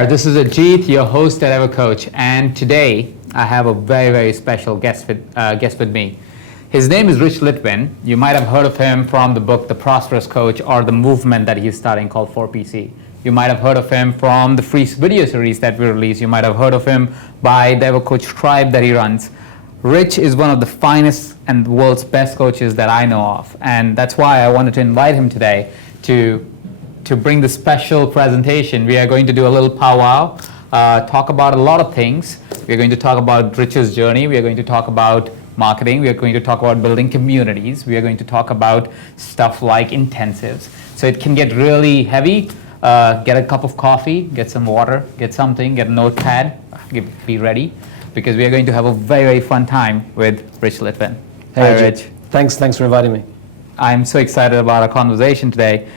there, this is Ajit, your host at Evercoach, and today I have a very, very special guest with me. His name is Rich Litvin. You might have heard of him from the book The Prosperous Coach or the movement that he's starting called 4PC. You might have heard of him from the free video series that we released. You might have heard of him by the Evercoach tribe that he runs. Rich is one of the finest and the world's best coaches that I know of, and that's why I wanted to invite him today to bring the special presentation. We are going to do a little powwow, talk about a lot of things. We are going to talk about Rich's journey. We are going to talk about marketing. We are going to talk about building communities. We are going to talk about stuff like intensives. So it can get really heavy. Get a cup of coffee, get some water, get something, get a notepad, be ready, because we are going to have a very, very fun time with Rich Litvin. Hey, Hi, Rich. Thanks for inviting me. I'm so excited about our conversation today.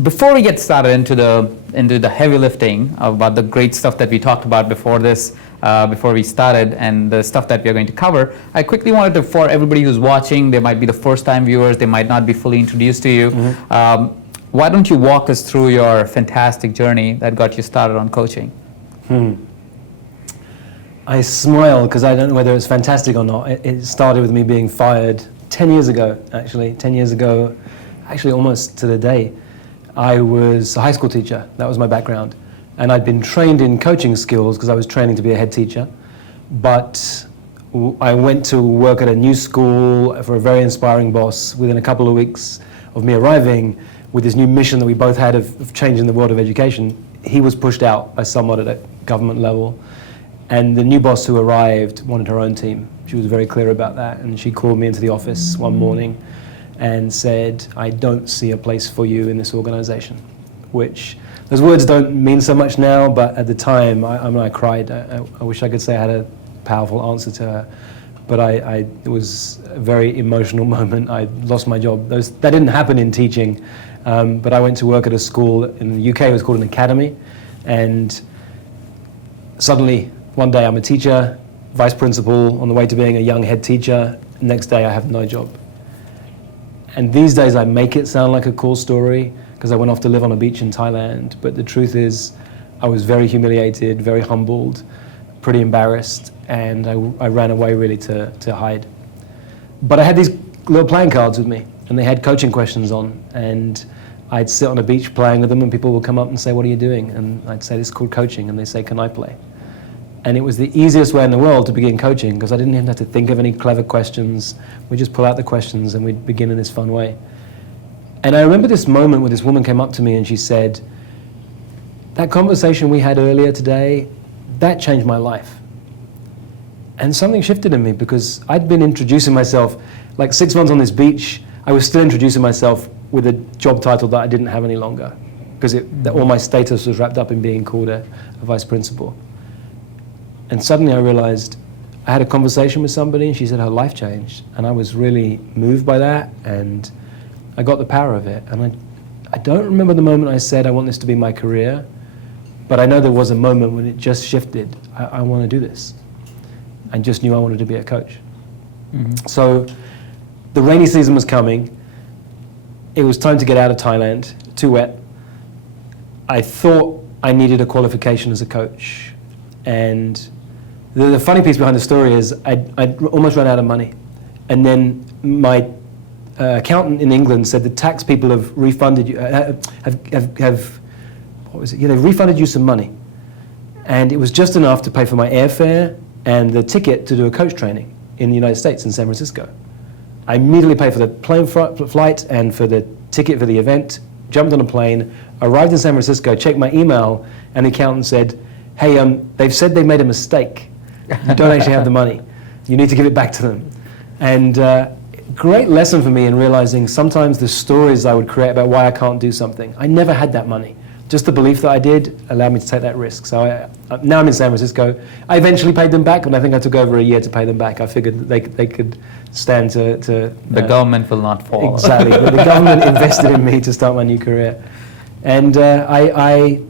Before we get started into the heavy lifting about the great stuff that we talked about before we started and the stuff that we are going to cover, I quickly wanted to, for everybody who's watching, they might be the first-time viewers, they might not be fully introduced to you. Why don't you walk us through your fantastic journey that got you started on coaching? I smile because I don't know whether it's fantastic or not. It started with me being fired 10 years ago, actually. 10 years ago, actually almost to the day. I was a high school teacher. That was my background. And I'd been trained in coaching skills because I was training to be a head teacher. But I went to work at a new school for a very inspiring boss within a couple of weeks of me arriving with this new mission that we both had of changing the world of education. He was pushed out by someone at a government level. And the new boss who arrived wanted her own team. She was very clear about that. And she called me into the office one morning and said, I don't see a place for you in this organization. Which, those words don't mean so much now, but at the time, I cried. I wish I could say I had a powerful answer to her. But it was a very emotional moment. I lost my job. That didn't happen in teaching, but I went to work at a school in the UK. It was called an academy. And suddenly, one day I'm a teacher, vice principal, on the way to being a young head teacher. Next day I have no job. And these days I make it sound like a cool story because I went off to live on a beach in Thailand. But the truth is I was very humiliated, very humbled, pretty embarrassed, and I ran away really to hide. But I had these little playing cards with me, and they had coaching questions on. And I'd sit on a beach playing with them, and people would come up and say, what are you doing? And I'd say, this is called coaching. And they say, can I play? And it was the easiest way in the world to begin coaching because I didn't even have to think of any clever questions. We'd just pull out the questions and we'd begin in this fun way. And I remember this moment where this woman came up to me and she said, that conversation we had earlier today, that changed my life. And something shifted in me because I'd been introducing myself, like 6 months on this beach, I was still introducing myself with a job title that I didn't have any longer because all my status was wrapped up in being called a vice principal. And suddenly I realized I had a conversation with somebody and she said her life changed. And I was really moved by that and I got the power of it. And I don't remember the moment I said I want this to be my career, but I know there was a moment when it just shifted. I want to do this. I just knew I wanted to be a coach. So the rainy season was coming. It was time to get out of Thailand, too wet. I thought I needed a qualification as a coach. And the funny piece behind the story is I'd almost run out of money. And then my accountant in England said the tax people have refunded you, what was it? Yeah, they've refunded you some money. And it was just enough to pay for my airfare and the ticket to do a coach training in the United States in San Francisco. I immediately paid for the plane flight and for the ticket for the event, jumped on a plane, arrived in San Francisco, checked my email, and the accountant said, hey, they've said they made a mistake. You don't actually have the money. You need to give it back to them. And great lesson for me in realizing sometimes the stories I would create about why I can't do something. I never had that money. Just the belief that I did allowed me to take that risk. So now I'm in San Francisco. I eventually paid them back, and I think I took over a year to pay them back. I figured that they could stand to the government will not fall. Exactly. The government invested in me to start my new career. And I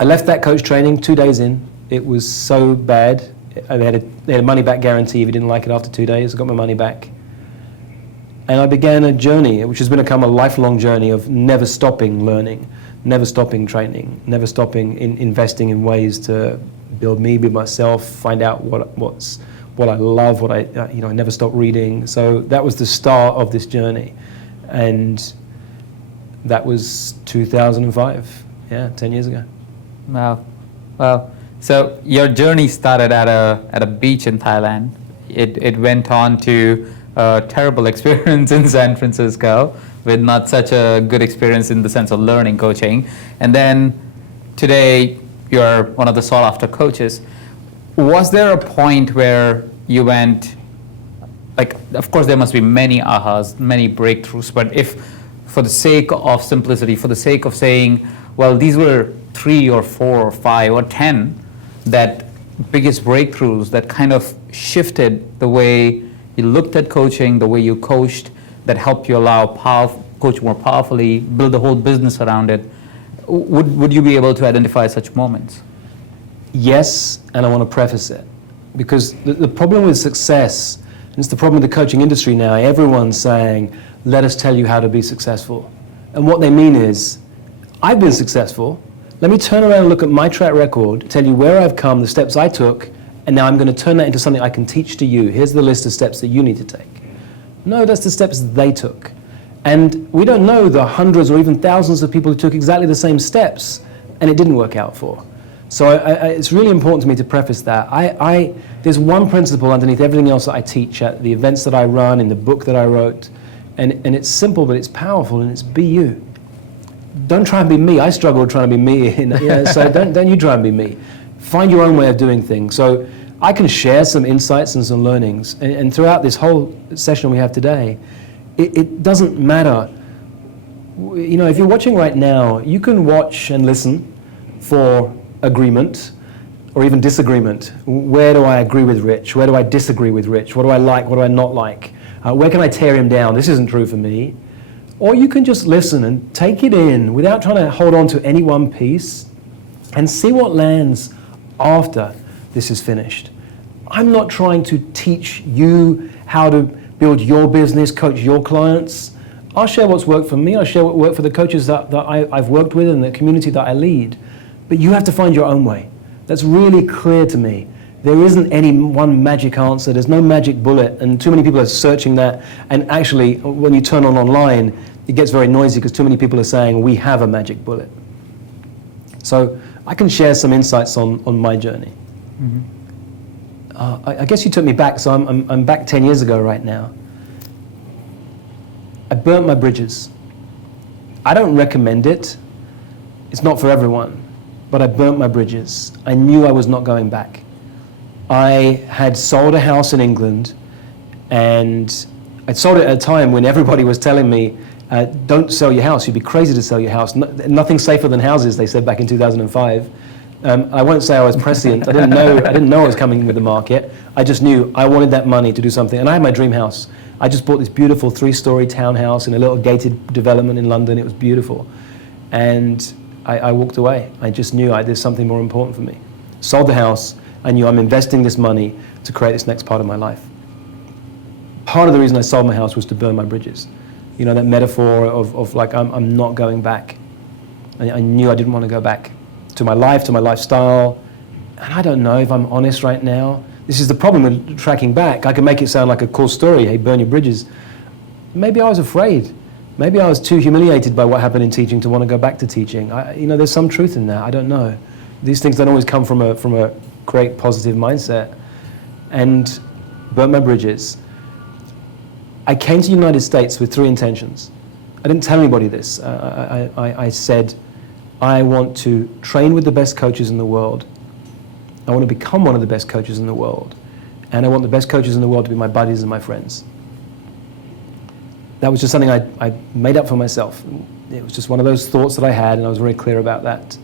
left that coach training 2 days in. It was so bad. They had a money back guarantee if you didn't like it after 2 days. I got my money back. And I began a journey, which has become a lifelong journey of never stopping learning, never stopping training, never stopping investing in ways to build me, build myself, find out what I love, I never stop reading. So that was the start of this journey. And that was 2005, 10 years ago. Wow. Wow. So your journey started at a beach in Thailand. It went on to a terrible experience in San Francisco with not such a good experience in the sense of learning coaching. And then today you're one of the sought after coaches. Was there a point where you went, like, of course there must be many ahas, many breakthroughs, but if for the sake of simplicity, for the sake of saying, well, these were 3 or 4 or 5 or 10 that biggest breakthroughs that kind of shifted the way you looked at coaching, the way you coached, that helped you coach more powerfully, build a whole business around it. Would you be able to identify such moments? Yes, and I want to preface it. Because the problem with success, and it's the problem with the coaching industry now, everyone's saying, let us tell you how to be successful. And what they mean is, I've been successful, let me turn around and look at my track record, tell you where I've come, the steps I took, and now I'm going to turn that into something I can teach to you. Here's the list of steps that you need to take. No, that's the steps they took. And we don't know the hundreds or even thousands of people who took exactly the same steps and it didn't work out for. So it's really important to me to preface that. There's one principle underneath everything else that I teach at the events that I run, in the book that I wrote, and it's simple, but it's powerful, and it's be you. Don't try and be me. I struggle with trying to be me, so don't you try and be me. Find your own way of doing things. So I can share some insights and some learnings, and throughout this whole session we have today, it doesn't matter. If you're watching right now, you can watch and listen for agreement or even disagreement. Where do I agree with Rich? Where do I disagree with Rich? What do I like? What do I not like? Where can I tear him down? This isn't true for me. Or you can just listen and take it in without trying to hold on to any one piece and see what lands after this is finished. I'm not trying to teach you how to build your business, coach your clients. I'll share what's worked for me. I'll share what worked for the coaches that I've worked with and the community that I lead. But you have to find your own way. That's really clear to me. There isn't any one magic answer. There's no magic bullet. And too many people are searching that. And actually, when you turn on online, it gets very noisy because too many people are saying, we have a magic bullet. So I can share some insights on my journey. Mm-hmm. I guess you took me back, so I'm back 10 years ago right now. I burnt my bridges. I don't recommend it. It's not for everyone. But I burnt my bridges. I knew I was not going back. I had sold a house in England, and I'd sold it at a time when everybody was telling me, don't sell your house, you'd be crazy to sell your house. Nothing safer than houses, they said back in 2005. I won't say I was prescient. I didn't know I was coming with the market. I just knew I wanted that money to do something. And I had my dream house. I just bought this beautiful 3-story townhouse in a little gated development in London. It was beautiful. And I walked away. I just knew there's something more important for me. Sold the house. I knew I'm investing this money to create this next part of my life. Part of the reason I sold my house was to burn my bridges. You know, that metaphor of like, I'm not going back. I knew I didn't want to go back to my life, to my lifestyle. And I don't know if I'm honest right now. This is the problem with tracking back. I can make it sound like a cool story, hey, burn your bridges. Maybe I was afraid. Maybe I was too humiliated by what happened in teaching to want to go back to teaching. There's some truth in that. I don't know. These things don't always come from a great positive mindset. And burnt my bridges. I came to the United States with 3 intentions. I didn't tell anybody this. I said, I want to train with the best coaches in the world. I want to become one of the best coaches in the world. And I want the best coaches in the world to be my buddies and my friends. That was just something I made up for myself. It was just one of those thoughts that I had, and I was very clear about that.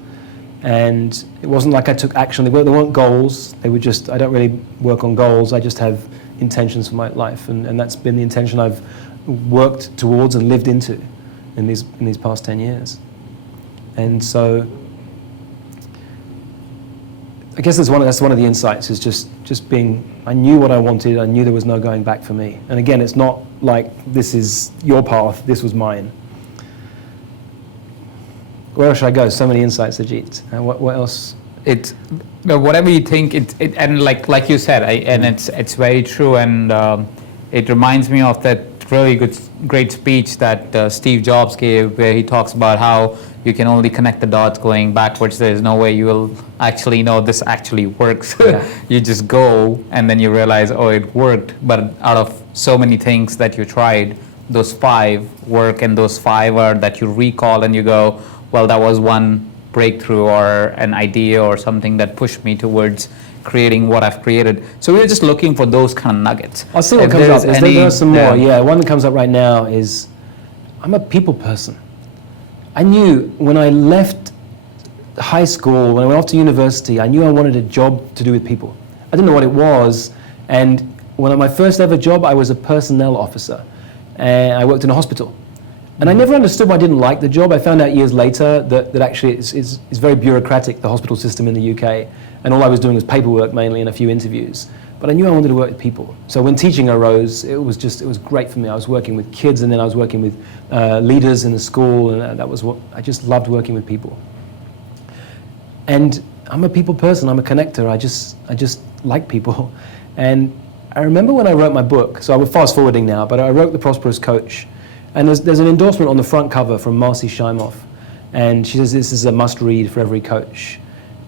And it wasn't like I took action. They weren't goals. They were just, I don't really work on goals. I just have intentions for my life. And that's been the intention I've worked towards and lived into in these past 10 years. And so I guess that's one of the insights, is just being, I knew what I wanted, I knew there was no going back for me. And again, it's not like this is your path, this was mine. Where else should I go? So many insights, Ajit. What else? It's whatever you think. And like you said, and it's very true. And it reminds me of that really great speech that Steve Jobs gave, where he talks about how you can only connect the dots going backwards. There's no way you will actually know this actually works. Yeah. You just go and then you realize, oh, it worked. But out of so many things that you tried, those 5 work, and those 5 are that you recall and you go, well, that was one breakthrough or an idea or something that pushed me towards creating what I've created. So we're just looking for those kind of nuggets. I'll see what comes up. There are some more. Yeah, one that comes up right now is, I'm a people person. I knew when I left high school, when I went off to university, I knew I wanted a job to do with people. I didn't know what it was. And when my first ever job, I was a personnel officer. And I worked in a hospital. And I never understood why I didn't like the job. I found out years later that actually it's very bureaucratic, the hospital system in the UK. And all I was doing was paperwork mainly and a few interviews. But I knew I wanted to work with people. So when teaching arose, it was great for me. I was working with kids, and then I was working with leaders in the school, and that was what, I just loved working with people. And I'm a people person, I'm a connector, I just like people. And I remember when I wrote my book, so I'm fast forwarding now, but I wrote The Prosperous Coach. And there's an endorsement on the front cover from Marcy Shimoff, and she says this is a must-read for every coach.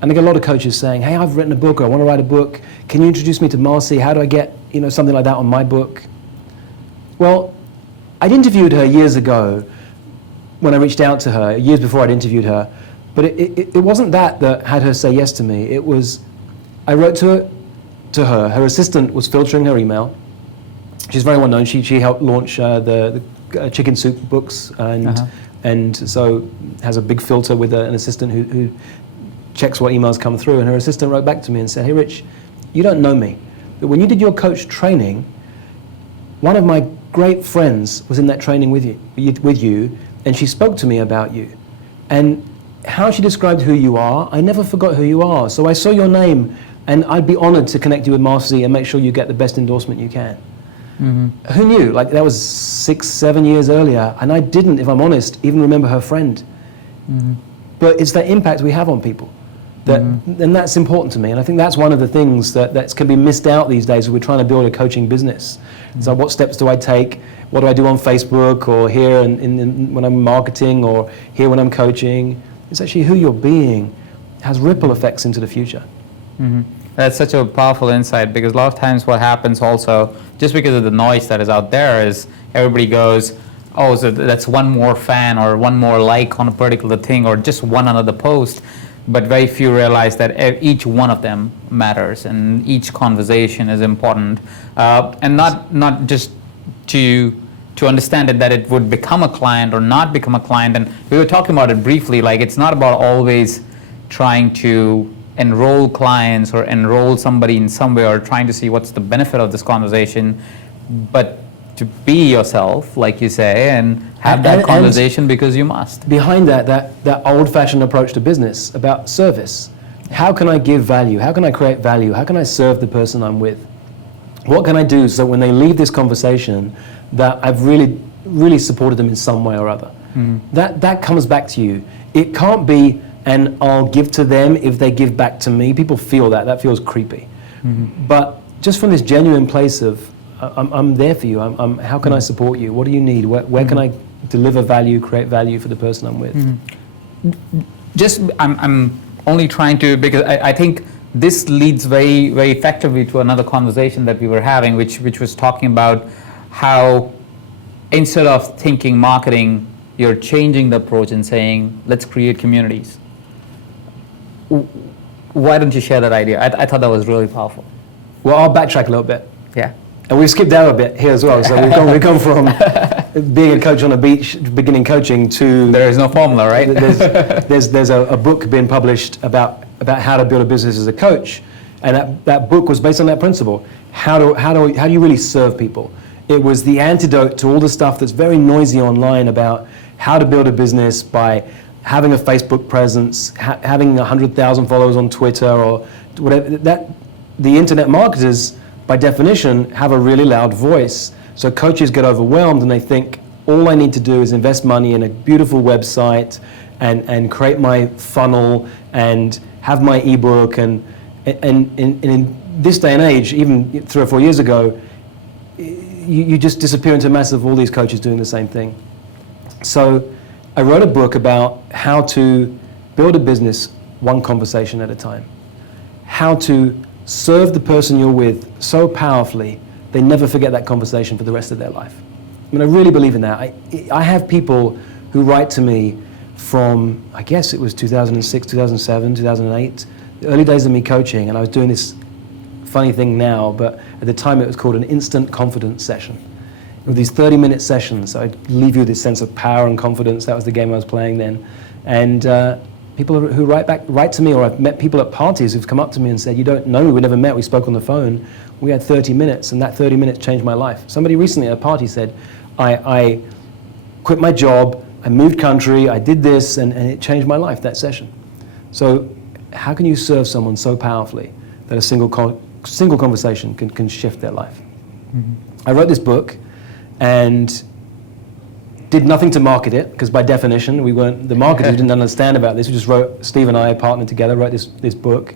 And I get a lot of coaches saying, hey, I've written a book, or I want to write a book. Can you introduce me to Marcy? How do I get something like that on my book? Well, I'd interviewed her years ago when I reached out to her, years before I'd interviewed her. But it wasn't that had her say yes to me. It was, I wrote to her. Her assistant was filtering her email. She's very well known. She helped launch the Chicken Soup books, and so has a big filter with an assistant who checks what emails come through. And her assistant wrote back to me and said, hey, Rich, you don't know me, but when you did your coach training, one of my great friends was in that training with you, and she spoke to me about you. And how she described who you are, I never forgot who you are. So I saw your name, and I'd be honored to connect you with Marcy and make sure you get the best endorsement you can. Mm-hmm. Who knew? Like, that was 6-7 years earlier, and I didn't, if I'm honest, even remember her friend. Mm-hmm. But it's that impact we have on people. And that's important to me, and I think that's one of the things that can be missed out these days when we're trying to build a coaching business. So what steps do I take? What do I do on Facebook, or here when I'm marketing, or here when I'm coaching? It's actually who you're being has ripple effects into the future. Mm-hmm. That's such a powerful insight, because a lot of times what happens also, just because of the noise that is out there, is everybody goes, oh, so that's one more fan or one more like on a particular thing, or just one another post. But very few realize that each one of them matters, and each conversation is important, and not just to understand that it would become a client or not become a client. And we were talking about it briefly, like it's not about always trying to enroll clients or enroll somebody in some way or trying to see what's the benefit of this conversation, but to be yourself, like you say, and have that conversation because you must. Behind that old-fashioned approach to business about service. How can I give value? How can I create value? How can I serve the person I'm with? What can I do so when they leave this conversation that I've really, really supported them in some way or other? Mm-hmm. That comes back to you. It can't be, and I'll give to them if they give back to me. People feel that. That feels creepy. Mm-hmm. But just from this genuine place of, I'm there for you. How can I support you? What do you need? Where can I deliver value, create value for the person I'm with? Mm-hmm. I'm only trying to, because I think this leads very, very effectively to another conversation that we were having, which was talking about how instead of thinking marketing, you're changing the approach and saying, let's create communities. Why don't you share that idea? I thought that was really powerful. Well, I'll backtrack a little bit. Yeah. And we've skipped down a bit here as well. So we've gone from being a coach on a beach, beginning coaching, to... There is no formula, right? There's a book being published about how to build a business as a coach. And that book was based on that principle. How do you really serve people? It was the antidote to all the stuff that's very noisy online about how to build a business by having a Facebook presence, having 100,000 followers on Twitter, or whatever that. The internet marketers, by definition, have a really loud voice. So coaches get overwhelmed and they think, all I need to do is invest money in a beautiful website and create my funnel and have my ebook. And in this day and age, even 3 or 4 years ago, you just disappear into a mass of all these coaches doing the same thing. So I wrote a book about how to build a business one conversation at a time. How to serve the person you're with so powerfully, they never forget that conversation for the rest of their life. I mean, I really believe in that. I have people who write to me from, I guess it was 2006, 2007, 2008, the early days of me coaching, and I was doing this funny thing now, but at the time it was called an instant confidence session. With these 30-minute sessions, I'd leave you with this sense of power and confidence. That was the game I was playing then. And people who write to me, or I've met people at parties who've come up to me and said, you don't know me, we never met, we spoke on the phone. We had 30 minutes, and that 30 minutes changed my life. Somebody recently at a party said, I quit my job, I moved country, I did this, and it changed my life, that session. So how can you serve someone so powerfully that a single conversation can shift their life? Mm-hmm. I wrote this book and did nothing to market it, because by definition, we weren't, the marketers didn't understand about this. We just wrote, Steve and I partnered together, wrote this book.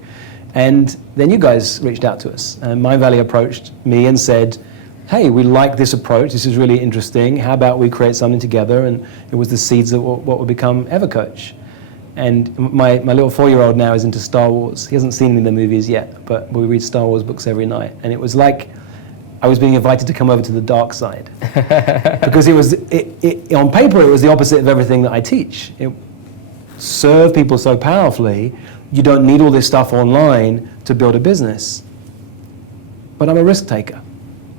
And then you guys reached out to us. And Mind Valley approached me and said, hey, we like this approach. This is really interesting. How about we create something together? And it was the seeds of what would become Evercoach. And my little 4-year-old now is into Star Wars. He hasn't seen any of the movies yet, but we read Star Wars books every night. And it was like I was being invited to come over to the dark side. Because on paper, it was the opposite of everything that I teach. Serve people so powerfully, you don't need all this stuff online to build a business. But I'm a risk taker.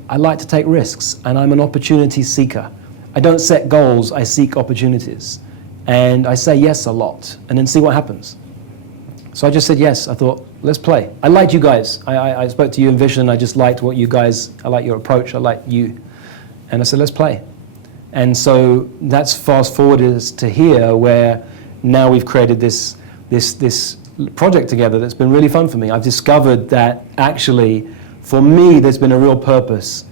I like to take risks, and I'm an opportunity seeker. I don't set goals, I seek opportunities. And I say yes a lot, and then see what happens. So I just said yes. I thought, let's play. I liked you guys. I spoke to you in Vision. I just liked what you guys, I like your approach, I like you. And I said, let's play. And so that's fast forwarded to here, where now we've created this project together that's been really fun for me. I've discovered that actually, for me, there's been a real purpose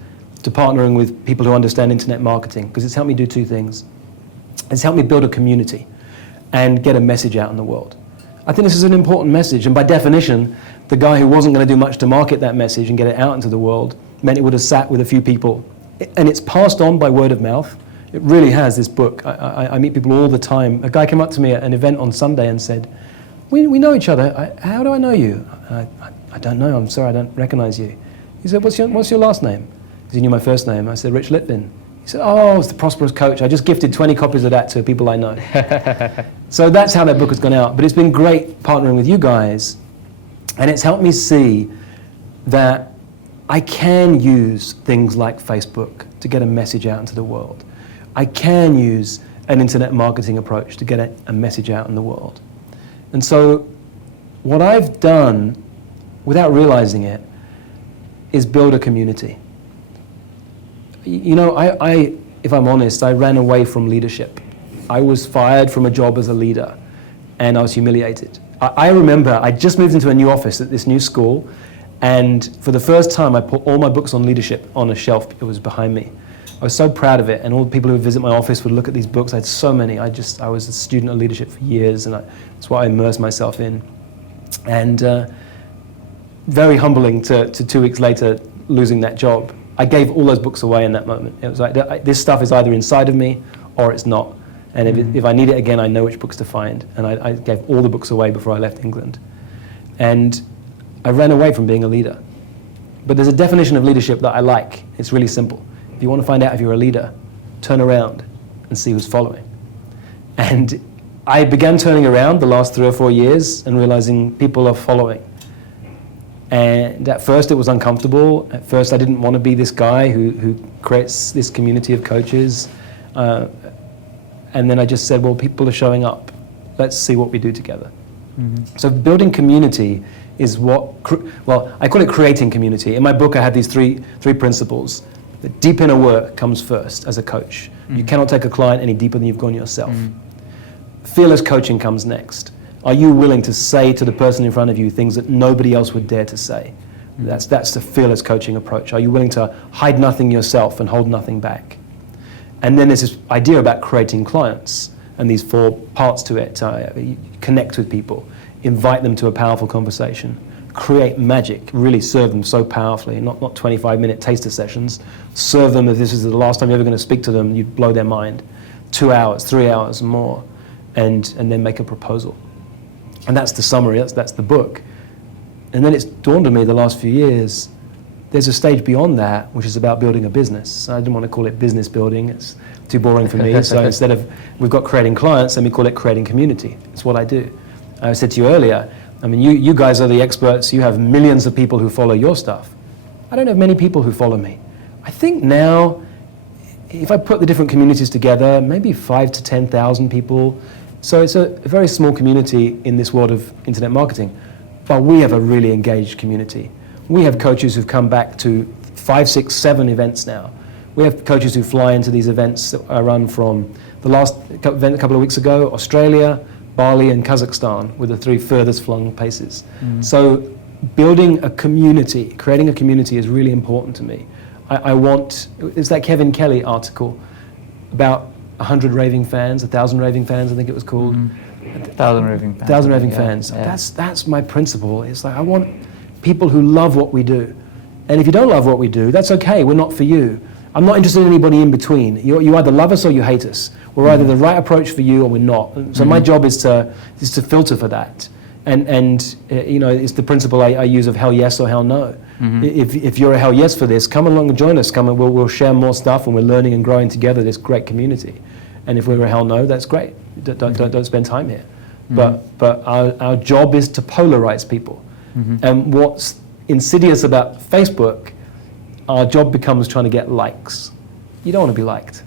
to partnering with people who understand internet marketing, because it's helped me do 2 things. It's helped me build a community and get a message out in the world. I think this is an important message, and by definition, the guy who wasn't going to do much to market that message and get it out into the world meant it would have sat with a few people. And it's passed on by word of mouth. It really has, this book. I meet people all the time. A guy came up to me at an event on Sunday and said, we know each other. How do I know you? I don't know. I'm sorry, I don't recognize you. He said, what's your last name? Because he knew my first name. I said, Rich Litvin. He said, oh, it's the Prosperous Coach. I just gifted 20 copies of that to people I know. So that's how that book has gone out. But it's been great partnering with you guys. And it's helped me see that I can use things like Facebook to get a message out into the world. I can use an internet marketing approach to get a message out in the world. And so what I've done, without realizing it, is build a community. You know, if I'm honest, I ran away from leadership. I was fired from a job as a leader, and I was humiliated. I remember I just moved into a new office at this new school, and for the first time I put all my books on leadership on a shelf. It was behind me. I was so proud of it, and all the people who would visit my office would look at these books. I had so many. I was a student of leadership for years, and that's what I immersed myself in. And very humbling to 2 weeks later losing that job. I gave all those books away in that moment. It was like, this stuff is either inside of me or it's not. And if I need it again, I know which books to find. And I gave all the books away before I left England. And I ran away from being a leader. But there's a definition of leadership that I like. It's really simple. If you want to find out if you're a leader, turn around and see who's following. And I began turning around the last 3 or 4 years and realizing people are following. And at first it was uncomfortable. At first I didn't want to be this guy who creates this community of coaches. And then I just said, well, people are showing up. Let's see what we do together. Mm-hmm. So building community is I call it creating community. In my book I had these three principles. The deep inner work comes first as a coach. Mm-hmm. You cannot take a client any deeper than you've gone yourself. Mm-hmm. Fearless coaching comes next. Are you willing to say to the person in front of you things that nobody else would dare to say? That's the fearless coaching approach. Are you willing to hide nothing yourself and hold nothing back? And then there's this idea about creating clients, and these 4 parts to it. Connect with people, invite them to a powerful conversation, create magic, really serve them so powerfully, not 25-minute taster sessions. Serve them if this is the last time you're ever going to speak to them, you blow their mind. 2 hours, 3 hours, more, and then make a proposal. And that's the summary, that's the book. And then it's dawned on me the last few years, there's a stage beyond that, which is about building a business. I didn't want to call it business building, it's too boring for me. So instead of, we've got creating clients, let me call it creating community. It's what I do. I said to you earlier, I mean, you guys are the experts, you have millions of people who follow your stuff. I don't have many people who follow me. I think now, if I put the different communities together, maybe 5,000 to 10,000 people. So it's a very small community in this world of internet marketing. But we have a really engaged community. We have coaches who've come back to 5, 6, 7 events now. We have coaches who fly into these events that I run from the last event a couple of weeks ago, Australia, Bali and Kazakhstan were the 3 furthest flung places. So building a community, creating a community is really important to me. I want, it's that Kevin Kelly article about 100 raving fans, 1,000 raving fans, I think it was called. 1,000 raving fans. 1,000 raving fans. Yeah. That's my principle. It's like I want people who love what we do. And if you don't love what we do, that's okay, we're not for you. I'm not interested in anybody in between. You either love us or you hate us. We're either the right approach for you or we're not. So my job is to filter for that. And you know, it's the principle I use of hell yes or hell no. If you're a hell yes for this, come along and join us. Come and we'll share more stuff, and we're learning and growing together this great community. And if we're a hell no, that's great. Don't spend time here. But our job is to polarize people. And what's insidious about Facebook, our job becomes trying to get likes. You don't want to be liked.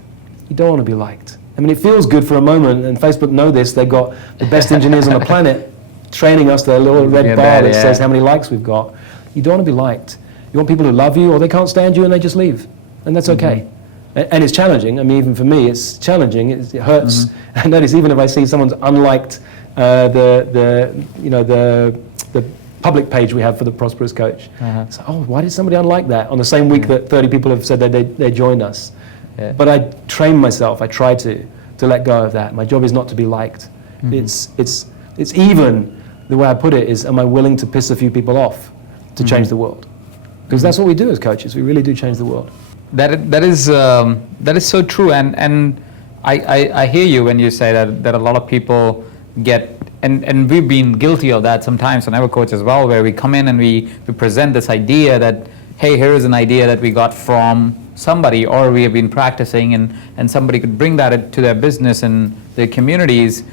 You don't want to be liked. I mean, it feels good for a moment, and Facebook know this. They've got the best engineers on the planet training us their little red bar that says how many likes we've got. You don't want to be liked. You want people who love you, or they can't stand you and they just leave. And that's okay. And it's challenging. I mean, even for me, it's challenging. It hurts. I notice even if I see someone's unliked the public page we have for the Prosperous Coach. So, oh, why did somebody unlike that on the same week that 30 people have said that they joined us? But I train myself. I try to let go of that. My job is not to be liked. It's even the way I put it is, am I willing to piss a few people off to change the world? Because that's what we do as coaches. We really do change the world. That is so true, and I hear you when you say that a lot of people get, and we've been guilty of that sometimes on Evercoach as well, where we come in and we present this idea that, hey, here is an idea that we got from somebody, or we have been practicing, and somebody could bring that to their business and their communities.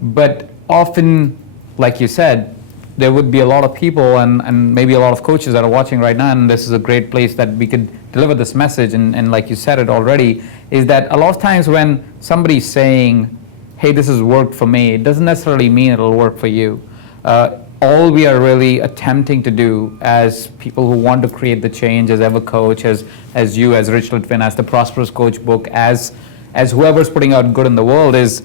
But often, like you said, there would be a lot of people and maybe a lot of coaches that are watching right now, and this is a great place that we could deliver this message, and like you said it already, is that a lot of times when somebody's saying, hey, this has worked for me, it doesn't necessarily mean it'll work for you. All we are really attempting to do as people who want to create the change, as Evercoach, as you, as Rich Litvin, as the Prosperous Coach book, as whoever's putting out good in the world, is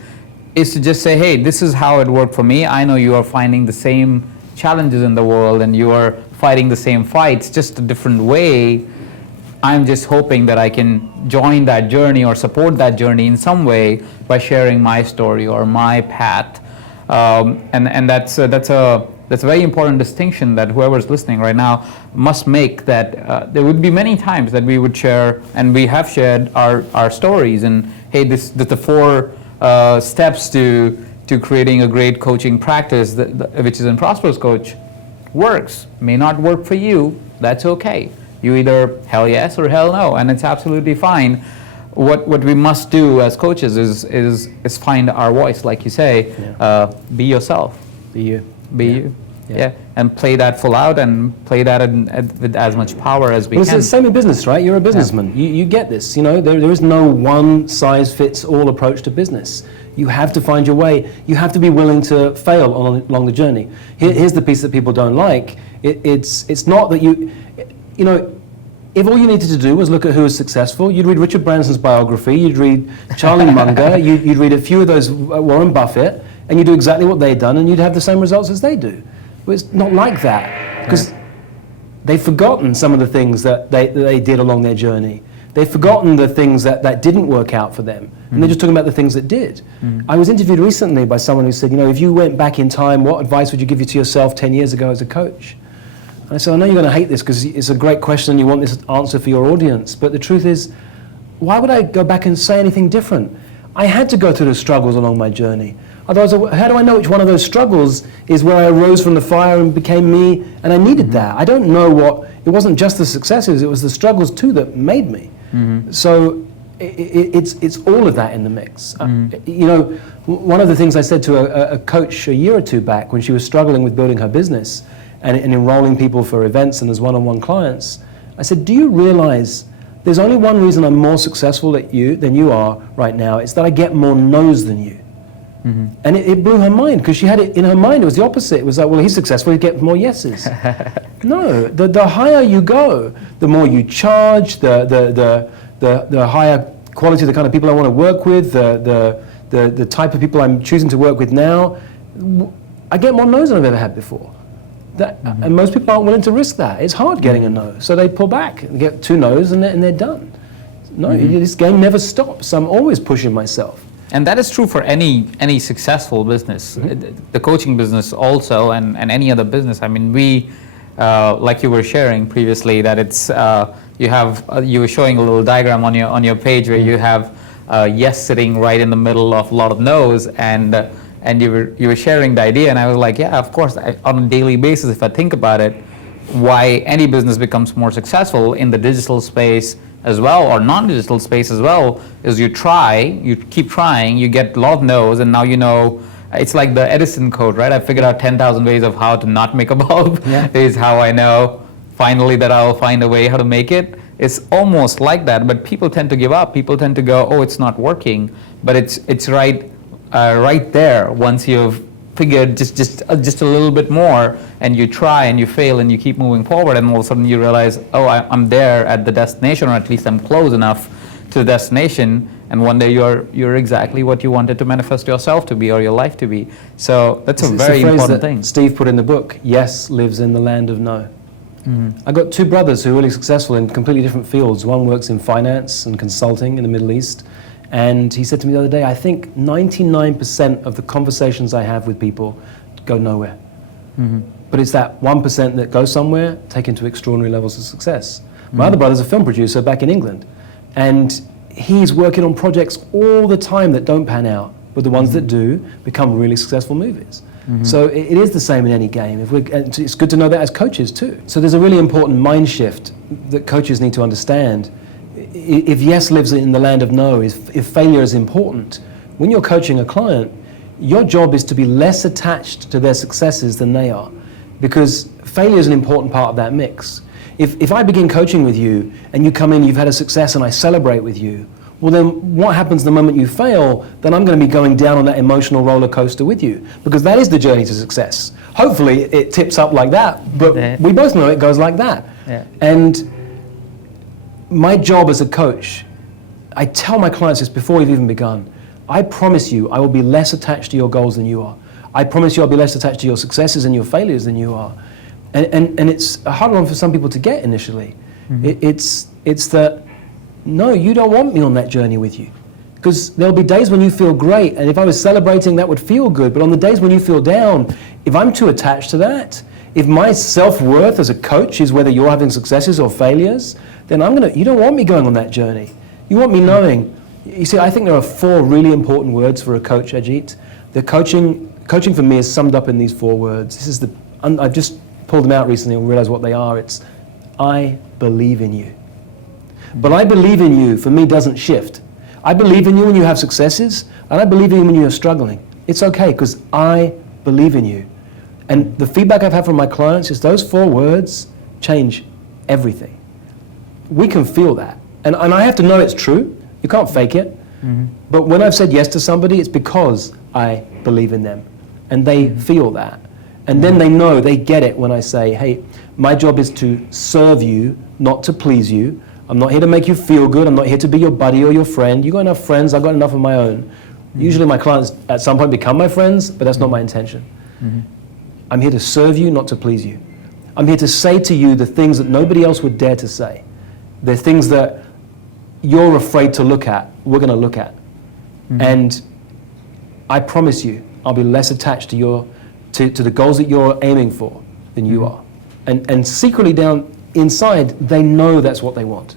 to just say, hey, this is how it worked for me. I know you are finding the same challenges in the world and you are fighting the same fights, just a different way. I'm just hoping that I can join that journey or support that journey in some way by sharing my story or my path. And that's a very important distinction that whoever's listening right now must make, that there would be many times that we would share, and we have shared our stories, and hey, this the 4 steps to creating a great coaching practice, which is in Prosperous Coach, works. May not work for you, that's okay. You either hell yes or hell no, and it's absolutely fine. What we must do as coaches is find our voice, like you say. Be yourself. Be you. Be you. Yeah, and play that full out and play that with as much power as we can. It's the same in business, right? You're a businessman. You get this. You know, there is no one size fits all approach to business. You have to find your way. You have to be willing to fail along the journey. Here's the piece that people don't like. It's not that you know, if all you needed to do was look at who is successful, you'd read Richard Branson's biography, you'd read Charlie Munger, you'd read a few of those, Warren Buffett, and you do exactly what they've done, and you'd have the same results as they do. But it's not like that, because they've forgotten some of the things that they did along their journey. They've forgotten the things that didn't work out for them, and they're just talking about the things that did. I was interviewed recently by someone who said, if you went back in time, what advice would you give to yourself 10 years ago as a coach? And I said, I know you're going to hate this because it's a great question and you want this answer for your audience, but the truth is, why would I go back and say anything different? I had to go through the struggles along my journey. Otherwise, how do I know which one of those struggles is where I arose from the fire and became me, and I needed that? I don't know it wasn't just the successes, it was the struggles too that made me. So it's all of that in the mix. One of the things I said to a coach a year or two back when she was struggling with building her business and enrolling people for events and as one-on-one clients, I said, do you realize there's only one reason I'm more successful than you are right now? It's that I get more no's than you. And it blew her mind, because she had it in her mind, it was the opposite. It was like, well, he's successful, he gets more yeses. No, the higher you go, the more you charge, the higher quality of the kind of people I want to work with, the type of people I'm choosing to work with now. I get more no's than I've ever had before. And most people aren't willing to risk that. It's hard getting a no, so they pull back and get 2 no's and they're done. No, this game never stops. I'm always pushing myself. And that is true for any successful business, the coaching business also, and any other business. I mean, we, like you were sharing previously, that it's you were showing a little diagram on your page where you have yes sitting right in the middle of a lot of no's, and you were sharing the idea, and I was like, yeah, of course, on a daily basis, if I think about it, why any business becomes more successful in the digital space as well, or non-digital space as well, is you keep trying, you get a lot of no's, and now it's like the Edison Code, right? I figured out 10,000 ways of how to not make a bulb. Is how I know finally that I'll find a way how to make it. It's almost like that, but people tend to give up. People tend to go, oh, it's not working, but it's right there once you've figured just a little bit more, and you try and you fail and you keep moving forward, and all of a sudden you realize, oh, I'm there at the destination, or at least I'm close enough to the destination, and one day you're exactly what you wanted to manifest yourself to be, or your life to be. So that's a very important thing. Steve put in the book, yes lives in the land of no. I got 2 brothers who are really successful in completely different fields. One works in finance and consulting in the Middle East. And he said to me the other day, I think 99% of the conversations I have with people go nowhere. But it's that 1% that goes somewhere, taken to extraordinary levels of success. My other brother's a film producer back in England, and he's working on projects all the time that don't pan out, but the ones that do become really successful movies. So it is the same in any game. It's good to know that as coaches too. So there's a really important mind shift that coaches need to understand. If yes lives in the land of no, if failure is important, when you're coaching a client, your job is to be less attached to their successes than they are, because failure is an important part of that mix. If I begin coaching with you and you come in, you've had a success, and I celebrate with you, well then what happens the moment you fail? Then I'm going to be going down on that emotional roller coaster with you, because that is the journey to success. Hopefully it tips up like that, but we both know it goes like that. And my job as a coach, I tell my clients this before we've even begun, I promise you I will be less attached to your goals than you are. I promise you I'll be less attached to your successes and your failures than you are. And it's a hard one for some people to get initially. It's that, no, you don't want me on that journey with you. Because there'll be days when you feel great, and if I was celebrating, that would feel good. But on the days when you feel down, if I'm too attached to that, if my self-worth as a coach is whether you're having successes or failures, then you don't want me going on that journey. You want me knowing. You see, I think there are 4 really important words for a coach, Ajit. The coaching for me is summed up in these 4 words. I've just pulled them out recently and realized what they are. It's, I believe in you. But I believe in you, for me, doesn't shift. I believe in you when you have successes, and I believe in you when you're struggling. It's okay, because I believe in you. And the feedback I've had from my clients is those 4 words change everything. We can feel that. And I have to know it's true. You can't fake it. But when I've said yes to somebody, it's because I believe in them. And they feel that. And then they know, they get it when I say, hey, my job is to serve you, not to please you. I'm not here to make you feel good. I'm not here to be your buddy or your friend. You got enough friends, I've got enough of my own. Usually my clients at some point become my friends, but that's not my intention. I'm here to serve you, not to please you. I'm here to say to you the things that nobody else would dare to say. The things that you're afraid to look at, we're going to look at. And I promise you, I'll be less attached to the goals that you're aiming for than you are. And secretly down inside, they know that's what they want.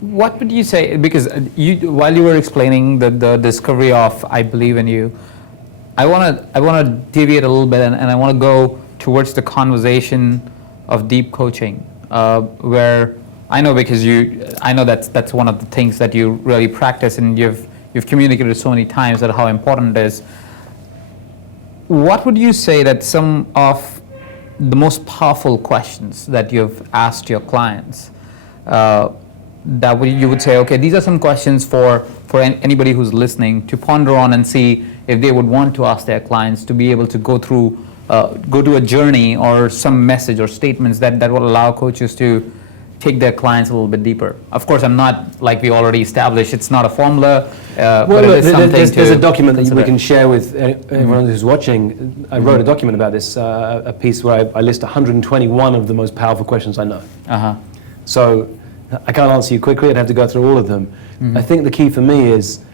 What would you say, because while you were explaining the discovery of I believe in you, I want to deviate a little bit and I want to go towards the conversation of deep coaching, where I know that's one of the things that you really practice, and you've communicated so many times that how important it is. What would you say that some of the most powerful questions that you've asked your clients, you would say, okay, these are some questions for anybody who's listening to ponder on and see if they would want to ask their clients, to be able to go to a journey or some message or statements that will allow coaches to take their clients a little bit deeper. Of course, I'm not, like we already established, it's not a formula. Well, but look, it is something there's a document that consider. we can share with everyone who's watching. I wrote a document about this, a piece where I list 121 of the most powerful questions I know. So I can't answer you quickly, I'd have to go through all of them. I think the key for me is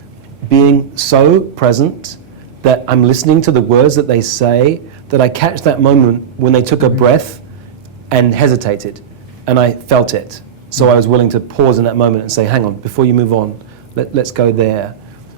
being so present that I'm listening to the words that they say, that I catch that moment when they took a breath and hesitated, and I felt it. So I was willing to pause in that moment and say, hang on, before you move on, let's go there.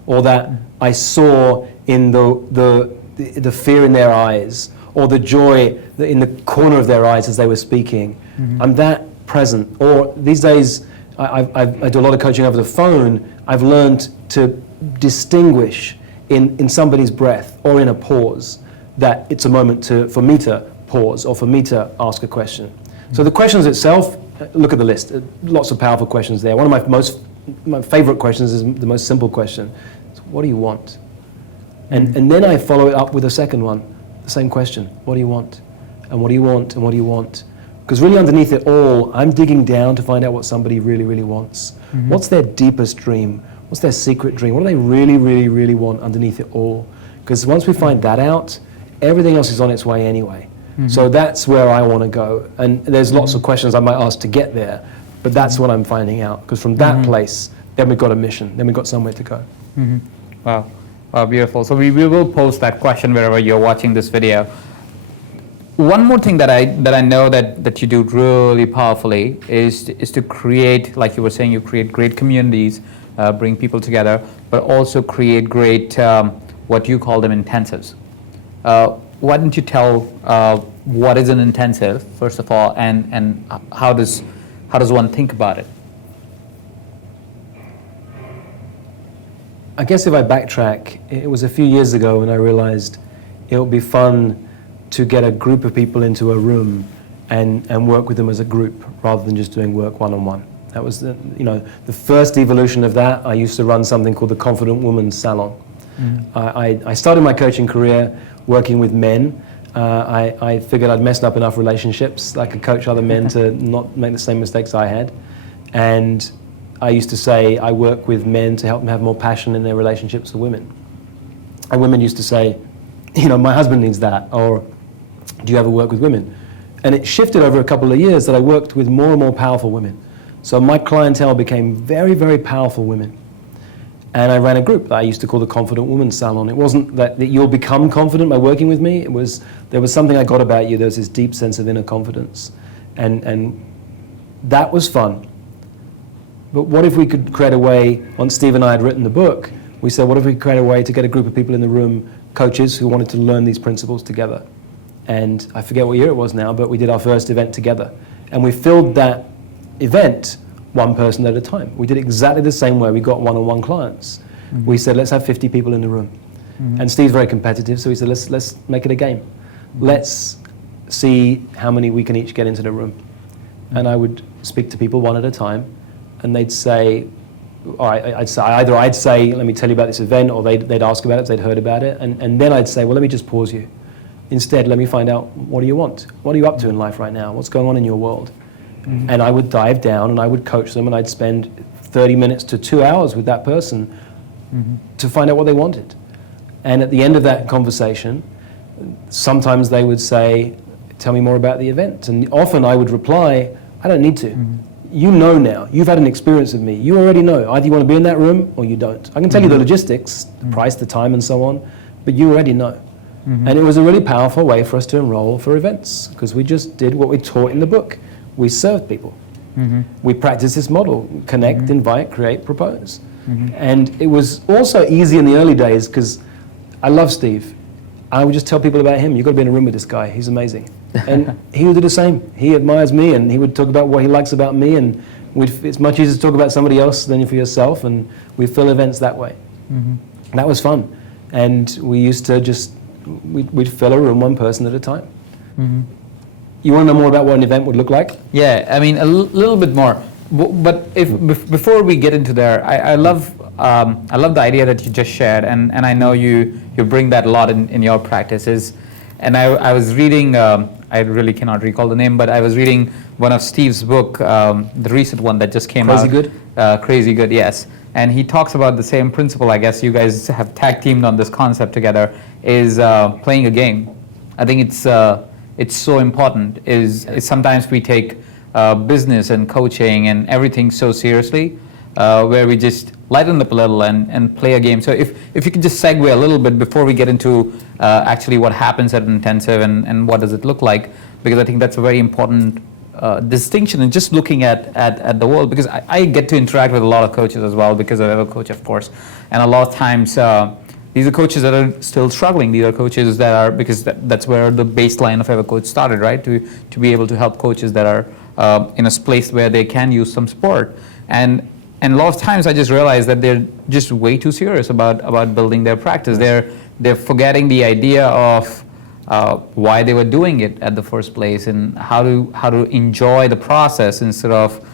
Or that I saw in the fear in their eyes, or the joy in the corner of their eyes as they were speaking. I'm that present. Or these days, I do a lot of coaching over the phone. I've learned to distinguish in somebody's breath or in a pause that it's a moment for me to pause or for me to ask a question. So the questions itself, look at the list. Lots of powerful questions there. One of my favorite questions is the most simple question. It's, what do you want? And then I follow it up with a second one, the same question. What do you want? And what do you want? And what do you want? Because really underneath it all, I'm digging down to find out what somebody really, really wants. What's their deepest dream? What's their secret dream? What do they really, really, really want underneath it all? Because once we find that out, everything else is on its way anyway. So that's where I want to go. And there's lots of questions I might ask to get there, but that's what I'm finding out. Because from that place, then we've got a mission. Then we've got somewhere to go. Wow. Wow, beautiful. So we will post that question wherever you're watching this video. One more thing that I know that you do really powerfully is to create, like you were saying, you create great communities, bring people together, but also create great, what you call them, intensives. Why don't you tell what is an intensive, first of all, and how does one think about it? I guess if I backtrack, it was a few years ago when I realized it would be fun to get a group of people into a room and work with them as a group rather than just doing work one-on-one. That was the first evolution of that. I used to run something called the Confident Woman's Salon. I started my coaching career working with men. I figured I'd messed up enough relationships that I could coach other men to not make the same mistakes I had. And I used to say I work with men to help them have more passion in their relationships with women. And women used to say, my husband needs that, or do you ever work with women? And it shifted over a couple of years that I worked with more and more powerful women. So my clientele became very, very powerful women. And I ran a group that I used to call the Confident Woman's Salon. It wasn't that you'll become confident by working with me. There was something I got about you. There was this deep sense of inner confidence. And that was fun. But what if we could create a way, once Steve and I had written the book, we said, what if we could create a way to get a group of people in the room, coaches who wanted to learn these principles together? And I forget what year it was now, but we did our first event together. And we filled that event one person at a time. We did exactly the same way. We got one-on-one clients. We said, let's have 50 people in the room. And Steve's very competitive, so he said, let's make it a game. Let's see how many we can each get into the room. And I would speak to people one at a time, and they'd say, I'd say, let me tell you about this event, or they'd ask about it if they'd heard about it, and then I'd say, well, let me just pause you. Instead, let me find out, what do you want? What are you up to in life right now? What's going on in your world? And I would dive down and I would coach them, and I'd spend 30 minutes to 2 hours with that person to find out what they wanted. And at the end of that conversation, sometimes they would say, tell me more about the event. And often I would reply, I don't need to. You know now. You've had an experience with me. You already know. Either you want to be in that room or you don't. I can tell you the logistics, the price, the time, and so on, but you already know. And it was a really powerful way for us to enroll for events, because we just did what we taught in the book. We served people. We practiced this model: connect, invite, create, propose. And it was also easy in the early days, because I love Steve. I would just tell people about him. You've got to be in a room with this guy. He's amazing. And he would do the same. He admires me, and he would talk about what he likes about me, and it's much easier to talk about somebody else than for yourself, and we fill events that way. That was fun. And we used to we'd fill a room one person at a time. You want to know more about what an event would look like? Yeah, I mean, a little bit more. But before we get into there, I love the idea that you just shared, and I know you bring that a lot in your practices. And I was reading, I really cannot recall the name, but I was reading one of Steve's book, the recent one that just came out. Crazy Good? Crazy Good, yes. And he talks about the same principle. I guess you guys have tag teamed on this concept together, is playing a game. I think it's so important. Is sometimes we take business and coaching and everything so seriously, where we just lighten up a little and play a game. So if you could just segue a little bit before we get into actually what happens at an intensive and what does it look like, because I think that's a very important distinction in just looking at the world, because I get to interact with a lot of coaches as well because of Evercoach, of course, and a lot of times these are coaches that are still struggling. These are coaches that are, because that's where the baseline of Evercoach started, right? To be able to help coaches that are in a place where they can use some support. And a lot of times I just realize that they're just way too serious about building their practice. They're forgetting the idea of why they were doing it at the first place, and how to enjoy the process instead of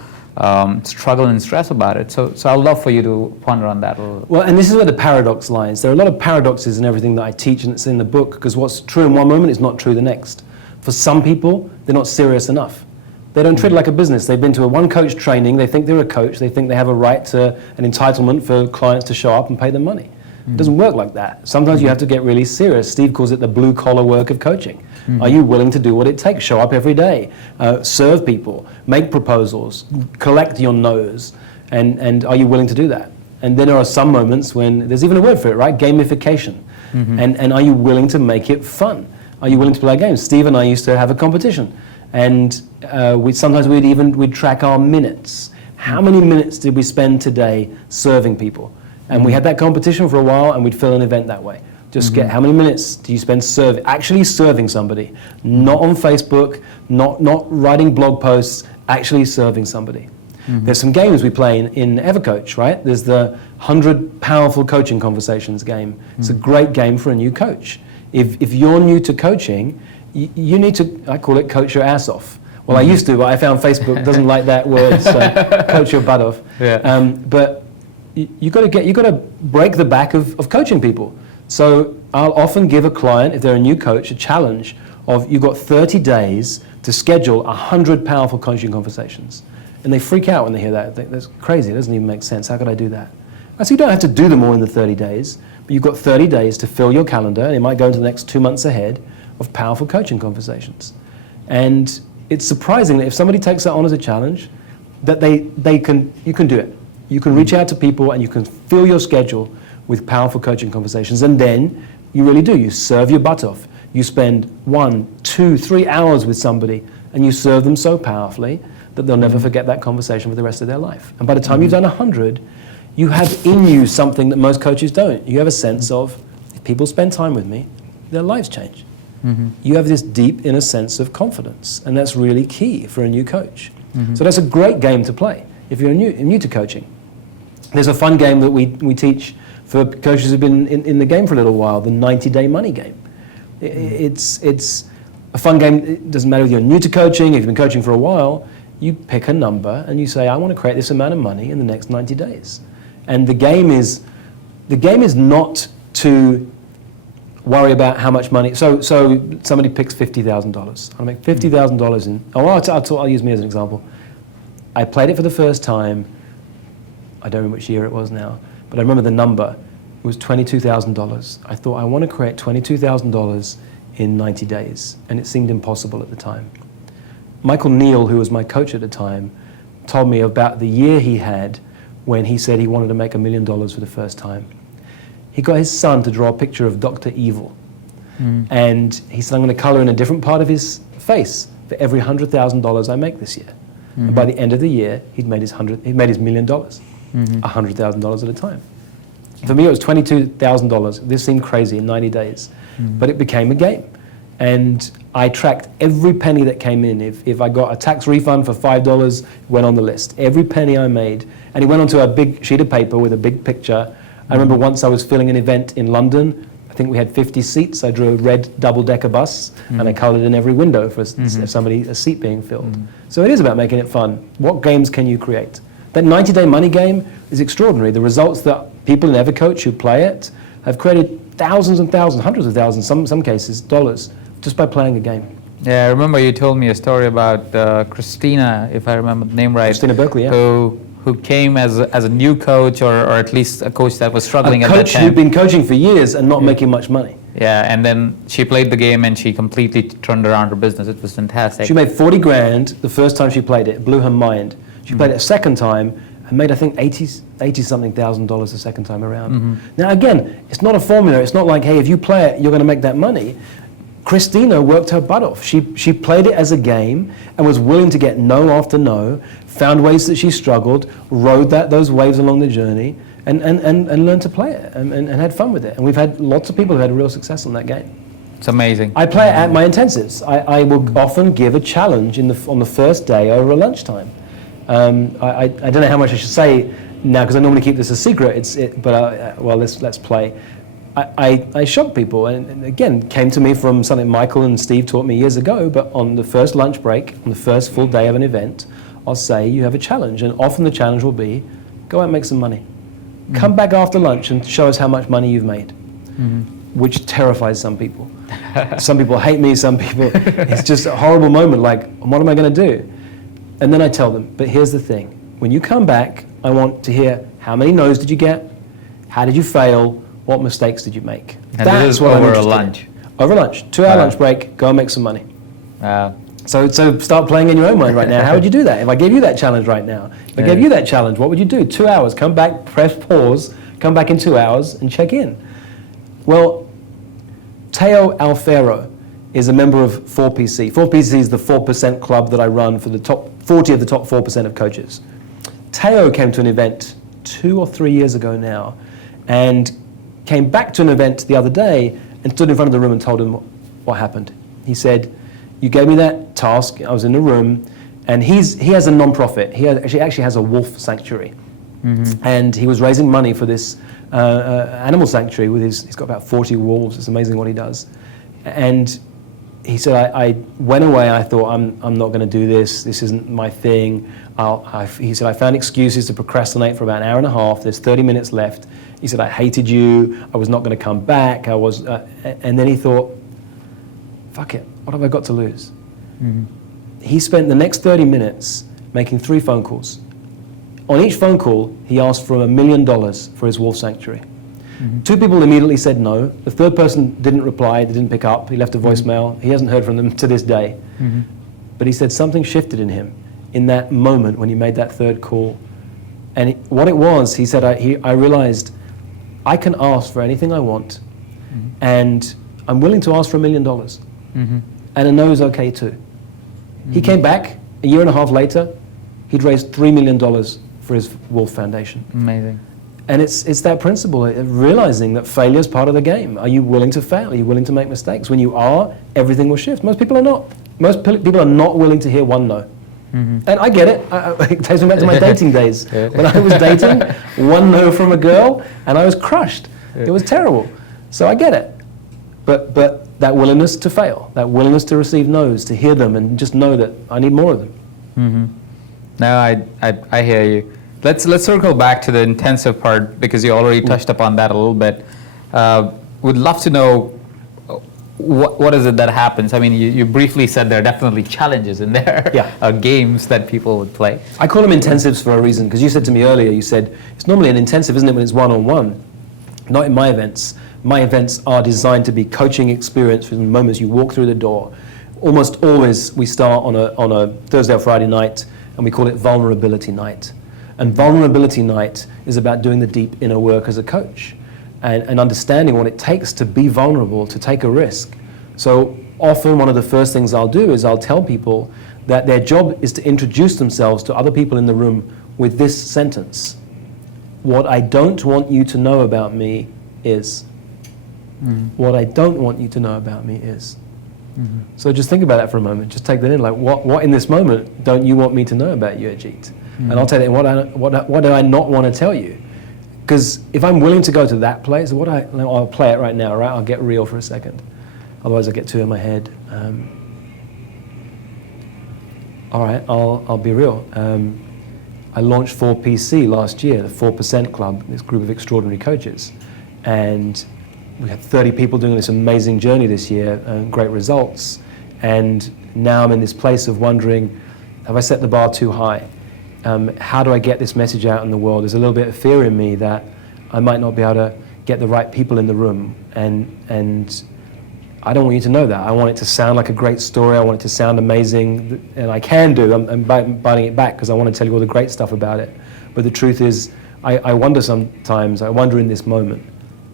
struggle and stress about it. So I'd love for you to ponder on that a little. Well, and this is where the paradox lies. There are a lot of paradoxes in everything that I teach, and it's in the book, because what's true in one moment is not true the next. For some people, they're not serious enough. They don't treat it like a business. They've been to a one-coach training, they think they're a coach, they think they have a right to an entitlement for clients to show up and pay them money. It doesn't work like that. Sometimes you have to get really serious. Steve calls it the blue-collar work of coaching. Are you willing to do what it takes? Show up every day, serve people, make proposals, collect your no's, and are you willing to do that? And then there are some moments when, there's even a word for it, right? Gamification. And are you willing to make it fun? Are you willing to play games? Steve and I used to have a competition, and sometimes we'd track our minutes. How many minutes did we spend today serving people? And we had that competition for a while, and we'd fill an event that way. Just get, how many minutes do you spend actually serving somebody? Not on Facebook, not writing blog posts, actually serving somebody. There's some games we play in Evercoach, right? There's the 100 Powerful Coaching Conversations game. It's a great game for a new coach. If you're new to coaching, you need to, I call it coach your ass off. Well, I used to, but I found Facebook doesn't like that word, so coach your butt off. Yeah. But you got to break the back of coaching people. So I'll often give a client, if they're a new coach, a challenge of, you've got 30 days to schedule 100 powerful coaching conversations. And they freak out when they hear that. That's crazy, it doesn't even make sense. How could I do that? I say, you don't have to do them all in the 30 days, but you've got 30 days to fill your calendar, and it might go into the next 2 months ahead, of powerful coaching conversations. And it's surprising that if somebody takes that on as a challenge, that you can do it. You can reach out to people and you can fill your schedule with powerful coaching conversations, and then you really do. You serve your butt off. You spend 1, 2, 3 hours with somebody, and you serve them so powerfully that they'll never forget that conversation for the rest of their life. And by the time you've done 100, you have in you something that most coaches don't. You have a sense of, if people spend time with me, their lives change. You have this deep inner sense of confidence, and that's really key for a new coach. So that's a great game to play if you're new to coaching. There's a fun game that we teach for coaches who've been in the game for a little while, the 90-day money game. It's a fun game. It doesn't matter if you're new to coaching, if you've been coaching for a while, you pick a number and you say, I want to create this amount of money in the next 90 days. And the game is not to worry about how much money. So somebody picks $50,000. I'll make $50,000 in. I'll use me as an example. I played it for the first time. I don't remember which year it was now, but I remember the number. was $22,000. I thought, I want to create $22,000 in 90 days, and it seemed impossible at the time. Michael Neal, who was my coach at the time, told me about the year he had when he said he wanted to make $1 million for the first time. He got his son to draw a picture of Dr. Evil. And he said, I'm going to color in a different part of his face for every $100,000 I make this year. And by the end of the year, he'd made his $1 million, $100,000 at a time. For me, it was $22,000. This seemed crazy in 90 days, but it became a game. And I tracked every penny that came in. If I got a tax refund for $5, it went on the list. Every penny I made. And it went onto a big sheet of paper with a big picture. I remember once I was filling an event in London. I think we had 50 seats. I drew a red double-decker bus, and I colored in every window for a seat being filled. So it is about making it fun. What games can you create? That 90-day money game is extraordinary. The results that people in Evercoach who play it have created thousands and thousands, hundreds of thousands, some cases, dollars, just by playing a game. Yeah, I remember you told me a story about Christina, if I remember the name right. Christina Berkeley, yeah. Who came as a new coach, or at least a coach that was struggling at that coach time. who'd been coaching for years and not making much money. Yeah, and then she played the game and she completely turned around her business. It was fantastic. She made 40 grand the first time she played it. It blew her mind. She played it a second time and made, I think, 80-something thousand dollars the second time around. Now, again, it's not a formula. It's not like, hey, if you play it, you're going to make that money. Christina worked her butt off. She played it as a game and was willing to get no after no, found ways that she struggled, rode those waves along the journey, and learned to play it and had fun with it. And we've had lots of people who had real success on that game. It's amazing. I play it at my intensives. I will often give a challenge on the first day over a lunchtime. I don't know how much I should say now because I normally keep this a secret. Well, let's play. I shock people, and again, came to me from something Michael and Steve taught me years ago, but on the first lunch break, on the first full day of an event, I'll say, you have a challenge, and often the challenge will be, go out and make some money. Come back after lunch and show us how much money you've made, which terrifies some people. Some people hate me, some people, it's just a horrible moment, like, what am I going to do? And then I tell them, but here's the thing, when you come back, I want to hear, how many no's did you get? How did you fail? What mistakes did you make? And that's what over a lunch. Over lunch, 2-hour lunch break, go and make some money. So start playing in your own mind right now. How would you do that? If I gave you that challenge right now, if I gave you that challenge, what would you do? 2 hours, come back, press pause, come back in 2 hours and check in. Well, Teo Alfero is a member of 4PC. 4PC is the 4% club that I run for the top 40 of the top 4% of coaches. Teo came to an event 2 or 3 years ago now and came back to an event the other day and stood in front of the room and told him what happened. He said, you gave me that task, I was in the room, and he has a non-profit. He actually has a wolf sanctuary. And he was raising money for this animal sanctuary he's got about 40 wolves. It's amazing what he does. And he said, I went away, I thought, I'm not going to do this isn't my thing. He said, I found excuses to procrastinate for about an hour and a half, there's 30 minutes left. He said, I hated you, I was not going to come back, and then he thought, fuck it, what have I got to lose? He spent the next 30 minutes making 3 phone calls. On each phone call, he asked for $1 million for his wolf sanctuary. 2 people immediately said no. The third person didn't reply, they didn't pick up, he left a voicemail. He hasn't heard from them to this day. But he said something shifted in him in that moment when he made that third call. And what it was, he said, I realized I can ask for anything I want, and I'm willing to ask for $1 million. And a no is okay too. He came back a year and a half later, he'd raised $3 million for his Wolf Foundation. Amazing. And it's that principle, realizing that failure is part of the game. Are you willing to fail? Are you willing to make mistakes? When you are, everything will shift. Most people are not. Most people are not willing to hear one no. And I get it. It takes me back to my dating days. When I was dating, one no from a girl, and I was crushed. It was terrible. So I get it. But that willingness to fail, that willingness to receive no's, to hear them, and just know that I need more of them. No, I hear you. Let's circle back to the intensive part, because you already touched upon that a little bit. Would love to know what is it that happens. I mean, you briefly said there are definitely challenges in there, games that people would play. I call them intensives for a reason, because you said to me earlier, you said, it's normally an intensive, isn't it, when it's one-on-one? Not in my events. My events are designed to be coaching experience from the moment you walk through the door. Almost always we start on a Thursday or Friday night, and we call it vulnerability night. And vulnerability night is about doing the deep inner work as a coach and understanding what it takes to be vulnerable, to take a risk. So often one of the first things I'll do is I'll tell people that their job is to introduce themselves to other people in the room with this sentence: what I don't want you to know about me is. What I don't want you to know about me is. So just think about that for a moment. Just take that in. Like, what in this moment don't you want me to know about you, Ajit? And I'll tell you, what do I not want to tell you? Because if I'm willing to go to that place, I'll play it right now, right? I'll get real for a second. Otherwise I get too in my head. All right, I'll be real. I launched 4PC last year, the 4% Club, this group of extraordinary coaches. And we had 30 people doing this amazing journey this year, great results. And now I'm in this place of wondering, have I set the bar too high? How do I get this message out in the world? There's a little bit of fear in me that I might not be able to get the right people in the room. And I don't want you to know that. I want it to sound like a great story. I want it to sound amazing. And I can do. I'm biting it back because I want to tell you all the great stuff about it. But the truth is, I wonder sometimes, I wonder in this moment,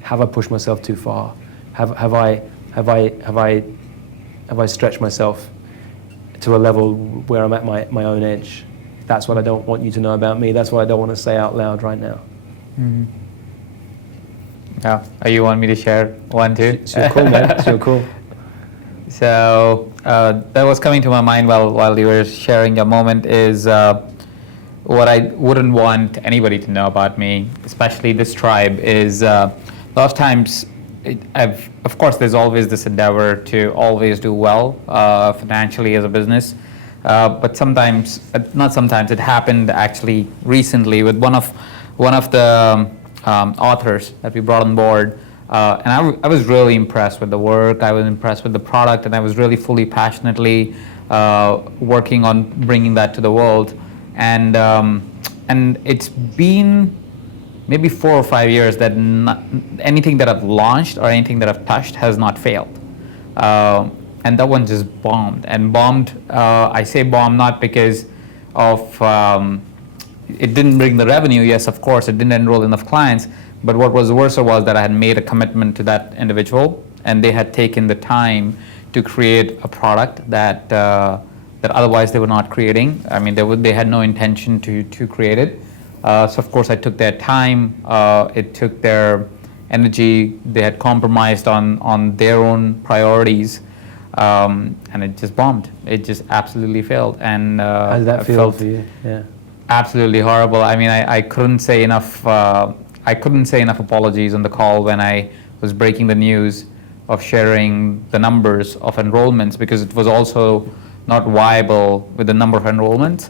have I pushed myself too far? Have I stretched myself to a level where I'm at my own edge? That's what I don't want you to know about me. That's what I don't want to say out loud right now. Yeah. Oh, you want me to share one too? It's your call, man. It's your call. So that was coming to my mind while you were sharing your moment is what I wouldn't want anybody to know about me, especially this tribe, is a lot of times, of course, there's always this endeavor to always do well financially as a business. But sometimes, not sometimes, it happened actually recently with one of the authors that we brought on board. And I was really impressed with the work, I was impressed with the product, and I was really fully, passionately working on bringing that to the world. And it's been maybe 4 or 5 years that anything that I've launched or anything that I've touched has not failed. And that one just bombed. And bombed, I say bombed not because of, it didn't bring the revenue. Yes, of course, it didn't enroll enough clients. But what was worse was that I had made a commitment to that individual, and they had taken the time to create a product that otherwise they were not creating. I mean, they had no intention to create it. So of course I took their time, it took their energy, they had compromised on their own priorities, and it just bombed. It just absolutely failed. And how did that feel for you? Yeah. Absolutely horrible. I mean, I couldn't say enough apologies on the call when I was breaking the news of sharing the numbers of enrollments, because it was also not viable with the number of enrollments.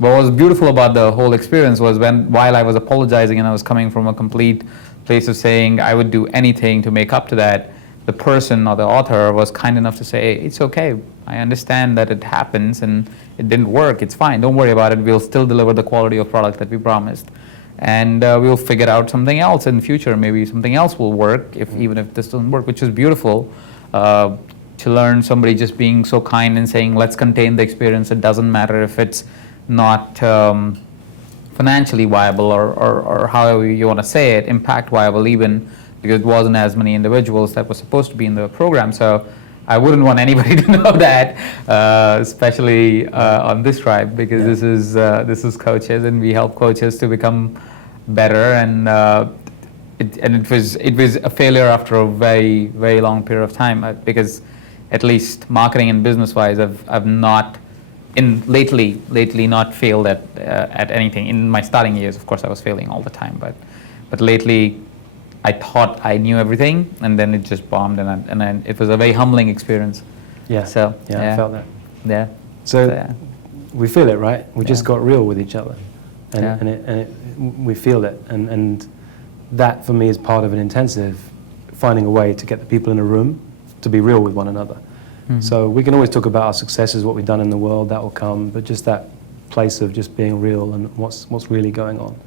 But what was beautiful about the whole experience was while I was apologizing and I was coming from a complete place of saying I would do anything to make up to that, the person or the author was kind enough to say, hey, it's okay, I understand that it happens and it didn't work, it's fine, don't worry about it, we'll still deliver the quality of product that we promised. And we'll figure out something else in the future, maybe something else will work even if this doesn't work, which is beautiful. To learn somebody just being so kind and saying, let's contain the experience, it doesn't matter if it's not financially viable or however you want to say it, impact viable even, because it wasn't as many individuals that were supposed to be in the program. So I wouldn't want anybody to know that, especially on this tribe, because this is coaches, and we help coaches to become better. And it was a failure after a very, very long period of time, because at least marketing and business wise, I've not lately not failed at anything. In my starting years, of course, I was failing all the time, but lately I thought I knew everything, and then it just bombed, and it was a very humbling experience. Yeah. So I felt that. Yeah. So we feel it, right? We just got real with each other, and we feel it, and that for me is part of an intensive, finding a way to get the people in a room to be real with one another. Mm-hmm. So we can always talk about our successes, what we've done in the world, that will come, but just that place of just being real and what's really going on.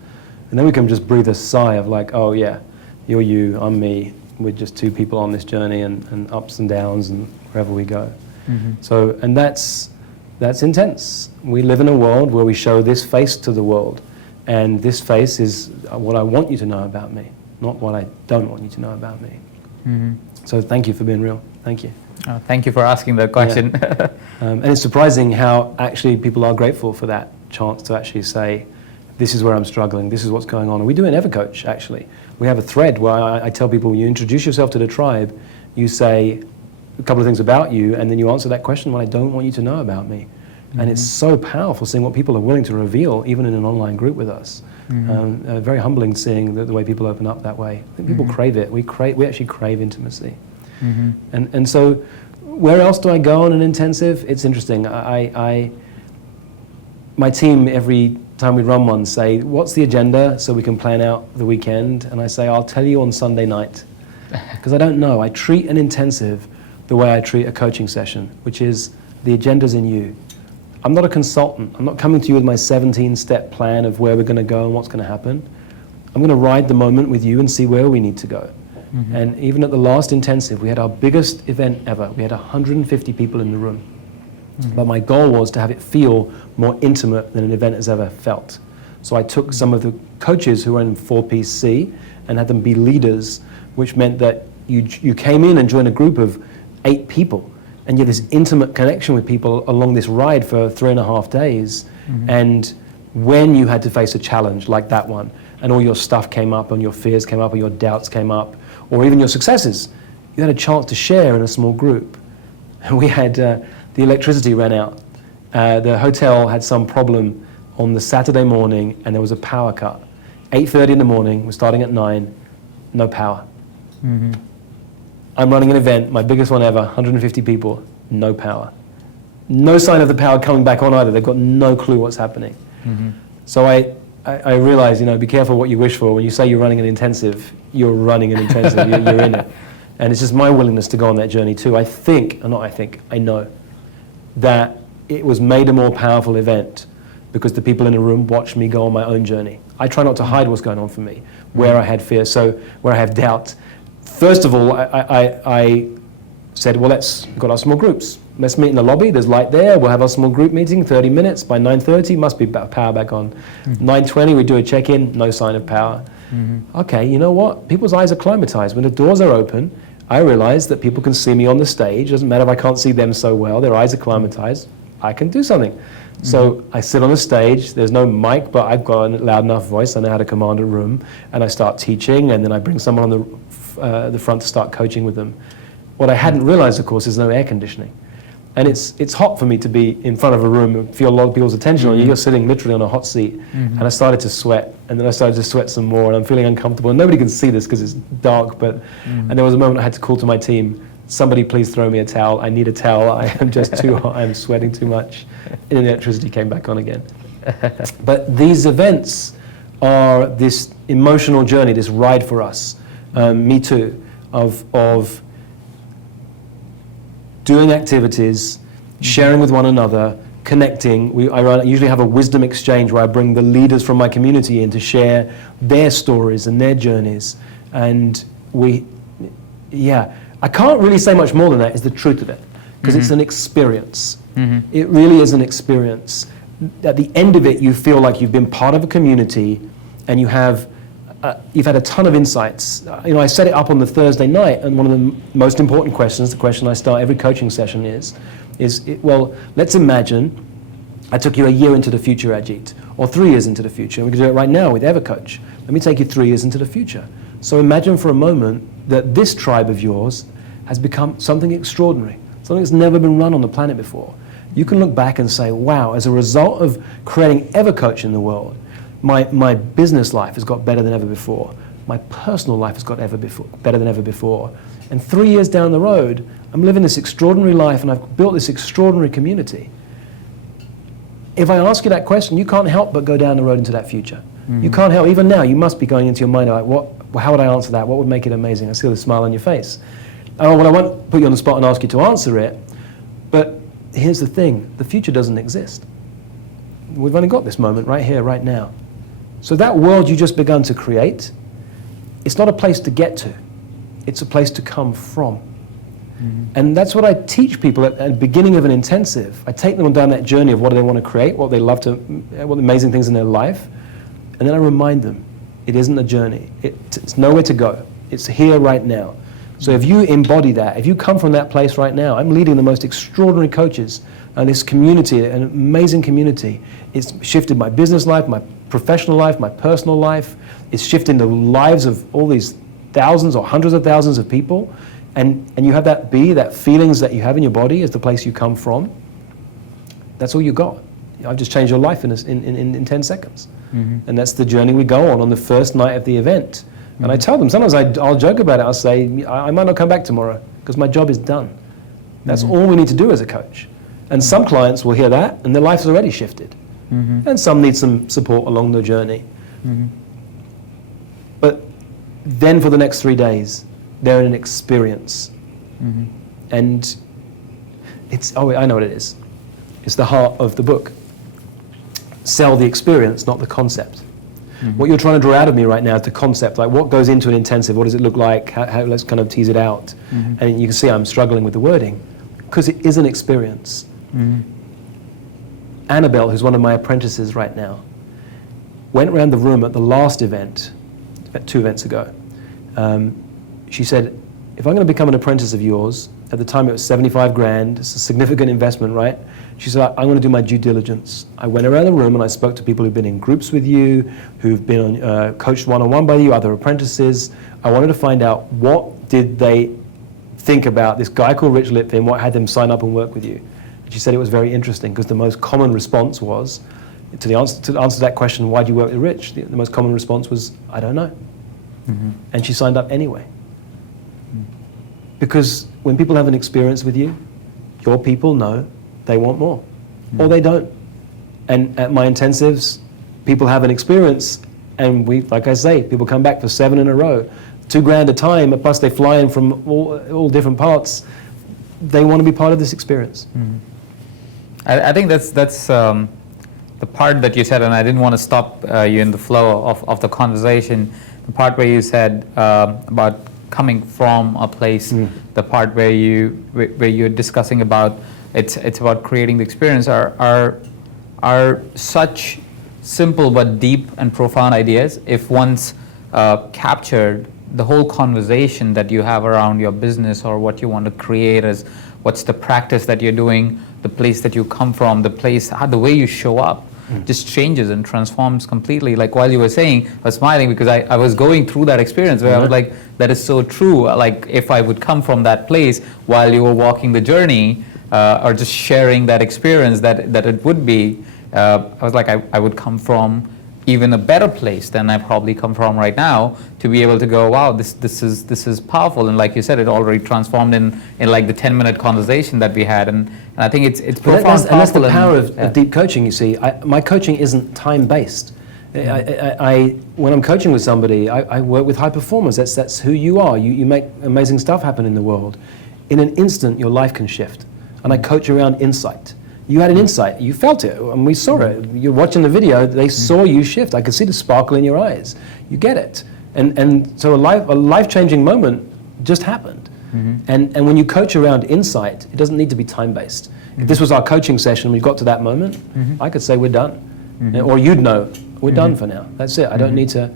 And then we can just breathe a sigh of like, oh yeah, You're you, I'm me. We're just two people on this journey, and ups and downs and wherever we go. So, and that's intense. We live in a world where we show this face to the world, and this face is what I want you to know about me, not what I don't want you to know about me. So thank you for being real. Thank you. Thank you for asking that question. Yeah. And it's surprising how actually people are grateful for that chance to actually say, this is where I'm struggling, this is what's going on. And we do in Evercoach, actually. We have a thread where I tell people, you introduce yourself to the tribe, you say a couple of things about you, and then you answer that question, what I don't want you to know about me. And it's so powerful seeing what people are willing to reveal, even in an online group with us. Very humbling seeing the way people open up that way. I think people crave it. We actually crave intimacy. And so, where else do I go on an intensive? It's interesting. My team, every time we run one, say, what's the agenda so we can plan out the weekend? And I say, I'll tell you on Sunday night. Because I don't know. I treat an intensive the way I treat a coaching session, which is the agenda's in you. I'm not a consultant. I'm not coming to you with my 17-step plan of where we're going to go and what's going to happen. I'm going to ride the moment with you and see where we need to go. And even at the last intensive, we had our biggest event ever. We had 150 people in the room. But my goal was to have it feel more intimate than an event has ever felt. So I took some of the coaches who were in 4-piece C and had them be leaders, which meant that you came in and joined a group of 8 people, and you have this intimate connection with people along this ride for 3.5 days. And when you had to face a challenge like that one, and all your stuff came up, and your fears came up, or your doubts came up, or even your successes, you had a chance to share in a small group. And we had, the electricity ran out. The hotel had some problem on the Saturday morning, and there was a power cut. 8:30 in the morning, we're starting at 9, no power. I'm running an event, my biggest one ever, 150 people, no power. No sign of the power coming back on either. They've got no clue what's happening. So I realized, be careful what you wish for. When you say you're running an intensive, you're running an intensive, you're in it. And it's just my willingness to go on that journey too. I know that it was made a more powerful event because the people in the room watched me go on my own journey. I try not to hide what's going on for me, where I had fear, so where I have doubt. First of all, I said, well, we've got our small groups. Let's meet in the lobby, there's light there, we'll have our small group meeting, 30 minutes, by 9:30, must be power back on. 9:20, we do a check-in, no sign of power. Okay, you know what? People's eyes are climatized. When the doors are open, I realize that people can see me on the stage. Doesn't matter if I can't see them so well, their eyes are climatized. I can do something. So I sit on the stage, there's no mic, but I've got a loud enough voice, I know how to command a room, and I start teaching, and then I bring someone on the front to start coaching with them. What I hadn't realized, of course, is no air conditioning. And it's hot for me to be in front of a room and feel a lot of people's attention on you. You're sitting literally on a hot seat. And I started to sweat, and then I started to sweat some more, and I'm feeling uncomfortable. And nobody can see this because it's dark, and there was a moment I had to call to my team, somebody please throw me a towel. I need a towel. I am just too hot. I'm sweating too much. And the electricity came back on again. But these events are this emotional journey, this ride for us, me too, of doing activities, sharing with one another, connecting. I usually have a wisdom exchange where I bring the leaders from my community in to share their stories and their journeys. And I can't really say much more than that, is the truth of it, because it's an experience. It really is an experience. At the end of it, you feel like you've been part of a community, and you've had a ton of insights. I set it up on the Thursday night, and one of the most important questions, the question I start every coaching session is well, let's imagine I took you a year into the future, Ajit, or 3 years into the future. We can do it right now with Evercoach. Let me take you 3 years into the future. So imagine for a moment that this tribe of yours has become something extraordinary, something that's never been run on the planet before. You can look back and say, wow, as a result of creating Evercoach in the world, my business life has got better than ever before. My personal life has got better than ever before. And 3 years down the road, I'm living this extraordinary life, and I've built this extraordinary community. If I ask you that question, you can't help but go down the road into that future. You can't help, even now, you must be going into your mind like, how would I answer that? What would make it amazing? I see the smile on your face. Well, I won't put you on the spot and ask you to answer it, but here's the thing, the future doesn't exist. We've only got this moment right here, right now. So that world you just begun to create, it's not a place to get to. It's a place to come from. And that's what I teach people at the beginning of an intensive. I take them down that journey of what do they want to create, what they love to, what amazing things in their life, and then I remind them, it isn't a journey. It's nowhere to go. It's here right now. So if you embody that, if you come from that place right now, I'm leading the most extraordinary coaches and this community, an amazing community. It's shifted my business life, my professional life, my personal life. It's shifting the lives of all these thousands or hundreds of thousands of people. And you have that feelings that you have in your body is the place you come from. That's all you got. I've just changed your life in 10 seconds. And that's the journey we go on the first night of the event. And I tell them, sometimes I'll joke about it. I'll say, I might not come back tomorrow because my job is done. That's all we need to do as a coach. And some clients will hear that and their life's already shifted. And some need some support along the journey. But then for the next 3 days, they're in an experience. And I know what it is. It's the heart of the book. Sell the experience, not the concept. What you're trying to draw out of me right now is the concept, like what goes into an intensive, what does it look like, how let's kind of tease it out. And you can see I'm struggling with the wording, because it is an experience. Annabelle, who's one of my apprentices right now, went around the room at the last event, 2 events ago. She said, if I'm going to become an apprentice of yours, at the time it was 75 grand, it's a significant investment, right? She said, I'm going to do my due diligence. I went around the room and I spoke to people who've been in groups with you, who've been coached one-on-one by you, other apprentices. I wanted to find out what did they think about this guy called Rich Litvin, what had them sign up and work with you. And she said it was very interesting because the most common response was, to answer that question, why do you work with Rich? The most common response was, I don't know. And she signed up anyway. Because when people have an experience with you, your people know they want more, or they don't. And at my intensives, people have an experience, and like I say, people come back for 7 in a row, $2 grand a time, plus they fly in from all different parts. They want to be part of this experience. I think that's the part that you said, and I didn't want to stop you in the flow of the conversation. The part where you said about coming from a place, the part where you're discussing about it's about creating the experience are such simple but deep and profound ideas. If one's captured the whole conversation that you have around your business or what you want to create as what's the practice that you're doing, the place that you come from, the way you show up, just changes and transforms completely. Like while you were saying, I was smiling because I was going through that experience where I was like, that is so true. Like if I would come from that place while you were walking the journey or just sharing that experience that it would be, I was like, I would come from even a better place than I probably come from right now to be able to go, wow, this is powerful. And like you said, it already transformed in like the 10-minute conversation that we had. And I think it's profound. And that's the power of deep coaching, you see. My coaching isn't time-based. When I'm coaching with somebody, I work with high performers. That's who you are. You make amazing stuff happen in the world. In an instant, your life can shift. And I coach around insight. You had an insight, you felt it, and we saw it. You're watching the video, they saw you shift. I could see the sparkle in your eyes. You get it. And so a life-changing moment just happened. And when you coach around insight, it doesn't need to be time-based. If this was our coaching session, we got to that moment, I could say we're done. Or you'd know, we're done for now. That's it. I don't need to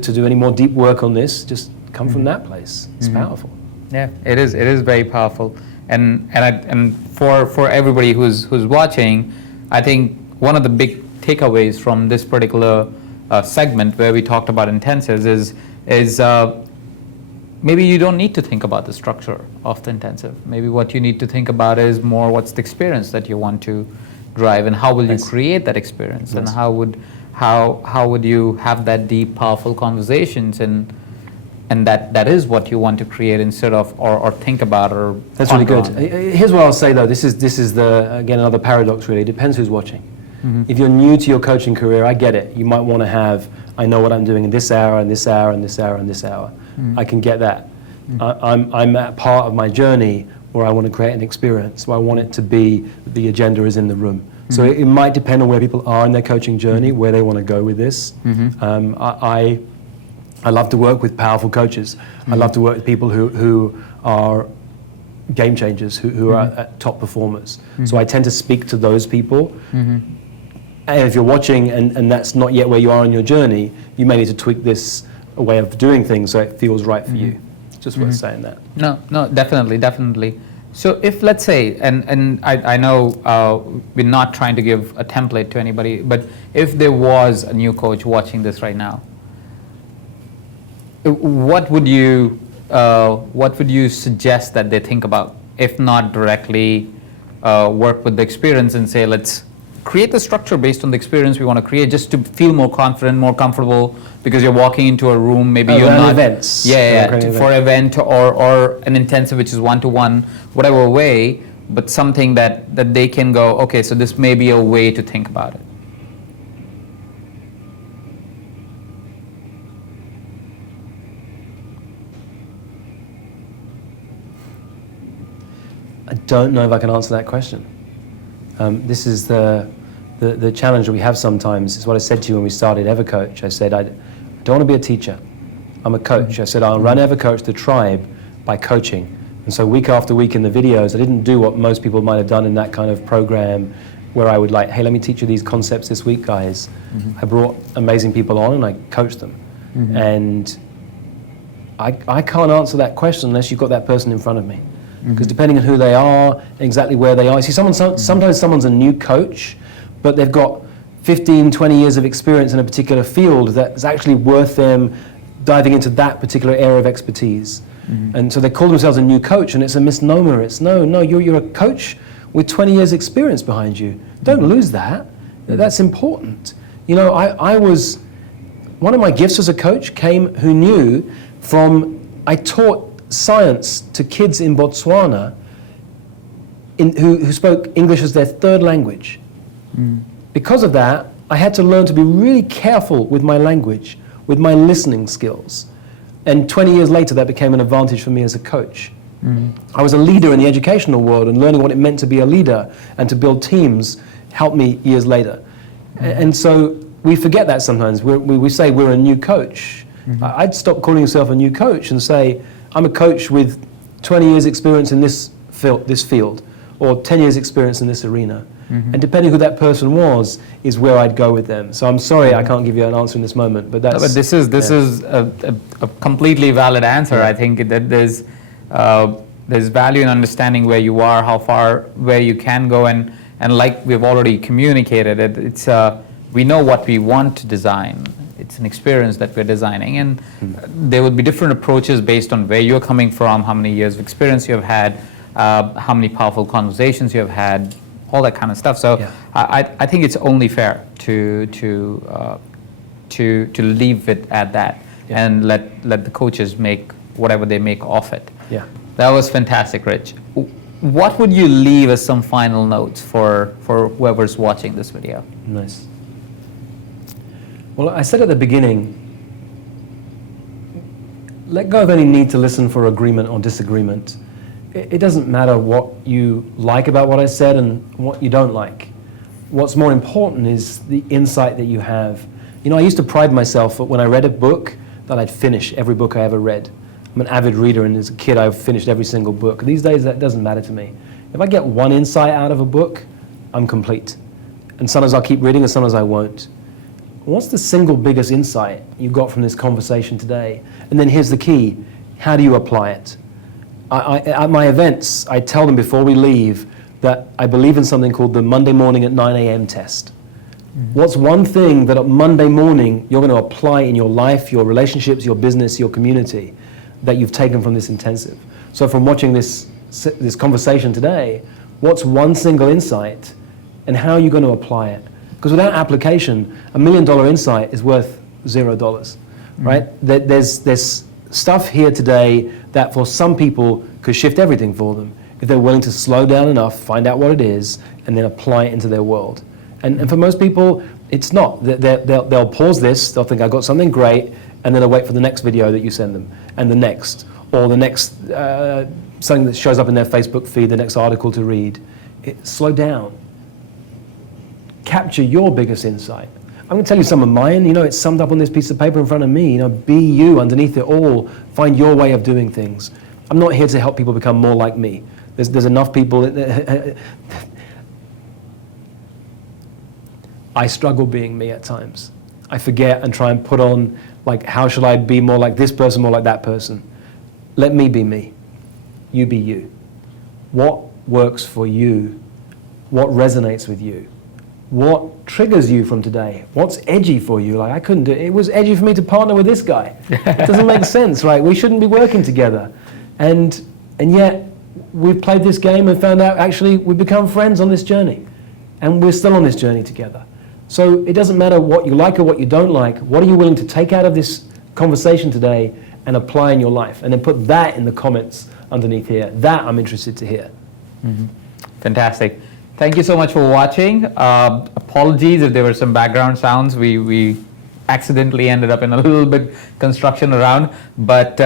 do any more deep work on this. Just come from that place. It's powerful. Yeah, it is. It is very powerful. And for everybody who's watching, I think one of the big takeaways from this particular segment where we talked about intensives is maybe you don't need to think about the structure of the intensive. Maybe what you need to think about is more what's the experience that you want to drive, and how will you create that experience, and how would you have that deep, powerful conversations, and that is what you want to create instead of or think about or. That's really good. Here's what I'll say though. This is again another paradox really. It depends who's watching. If you're new to your coaching career, I get it. You might want to have, I know what I'm doing in this hour and this hour and this hour and this hour. I can get that. I'm at part of my journey where I want to create an experience, where I want it to be the agenda is in the room. So it might depend on where people are in their coaching journey, where they want to go with this. I love to work with powerful coaches. I love to work with people who are game changers, who are at top performers. So I tend to speak to those people. And if you're watching and that's not yet where you are in your journey, you may need to tweak this way of doing things so it feels right for you. It's just worth saying that. No, definitely. So if, let's say, and I know we're not trying to give a template to anybody, but if there was a new coach watching this right now, what would you suggest that they think about? If not directly work with the experience and say, let's create the structure based on the experience we want to create, just to feel more confident, more comfortable, because you're walking into a room, maybe you're not events. For event or an intensive, which is one-to-one, whatever way, but something that they can go, okay, so this may be a way to think about it. I don't know if I can answer that question. This is the challenge that we have sometimes. It's what I said to you when we started Evercoach. I said, I don't want to be a teacher. I'm a coach. I said, I'll run Evercoach, the tribe, by coaching. And so week after week in the videos, I didn't do what most people might have done in that kind of program where I would like, hey, let me teach you these concepts this week, guys. I brought amazing people on and I coached them. And I can't answer that question unless you've got that person in front of me. Because depending on who they are, exactly where they are. See, sometimes someone's a new coach, but they've got 15, 20 years of experience in a particular field that's actually worth them diving into that particular area of expertise. And so they call themselves a new coach, and it's a misnomer. It's no, you're a coach with 20 years experience behind you. Don't lose that. That's important. You know, one of my gifts as a coach came who knew I taught science to kids in Botswana who spoke English as their third language. Because of that, I had to learn to be really careful with my language, with my listening skills. And 20 years later, that became an advantage for me as a coach. I was a leader in the educational world, and learning what it meant to be a leader and to build teams helped me years later. And so we forget that sometimes. We say we're a new coach. I'd stop calling yourself a new coach and say, I'm a coach with 20 years experience in this field, or 10 years experience in this arena. And depending who that person was, is where I'd go with them. So I'm sorry I can't give you an answer in this moment, but that's... No, but this is a completely valid answer. I think that there's value in understanding where you are, how far, where you can go, and like we've already communicated, it's we know what we want to design. It's an experience that we're designing, and there would be different approaches based on where you're coming from, how many years of experience you have had, how many powerful conversations you have had, all that kind of stuff. So I think it's only fair to leave it at that and let the coaches make whatever they make off it. Yeah. That was fantastic, Rich. What would you leave as some final notes for whoever's watching this video? Nice. Well, I said at the beginning, let go of any need to listen for agreement or disagreement. It doesn't matter what you like about what I said and what you don't like. What's more important is the insight that you have. You know, I used to pride myself when I read a book that I'd finish every book I ever read. I'm an avid reader, and as a kid I've finished every single book. These days that doesn't matter to me. If I get one insight out of a book, I'm complete. And sometimes I'll keep reading and sometimes I won't. What's the single biggest insight you got from this conversation today? And then here's the key. How do you apply it? At my events, I tell them before we leave that I believe in something called the Monday morning at 9 a.m. test. What's one thing that on Monday morning you're going to apply in your life, your relationships, your business, your community that you've taken from this intensive? So from watching this conversation today, what's one single insight and how are you going to apply it? Because without application, $1 million insight is worth $0, right? There's stuff here today that for some people could shift everything for them if they're willing to slow down enough, find out what it is, and then apply it into their world. And for most people, it's not. They'll pause this, they'll think, I got something great, and then they'll wait for the next video that you send them, and the next, or the next something that shows up in their Facebook feed, the next article to read. Slow down. Capture your biggest insight. I'm going to tell you some of mine. You know, it's summed up on this piece of paper in front of me. You know, be you underneath it all. Find your way of doing things. I'm not here to help people become more like me. There's enough people. I struggle being me at times. I forget and try and put on, like, how should I be more like this person, more like that person? Let me be me. You be you. What works for you? What resonates with you? What triggers you from today? What's edgy for you? Like, I couldn't do it. It was edgy for me to partner with this guy. It doesn't make sense, right? We shouldn't be working together. And yet, we've played this game and found out, actually, we've become friends on this journey. And we're still on this journey together. So it doesn't matter what you like or what you don't like. What are you willing to take out of this conversation today and apply in your life? And then put that in the comments underneath here. That I'm interested to hear. Mm-hmm. Fantastic. Thank you so much for watching. Apologies if there were some background sounds. We accidentally ended up in a little bit construction around, but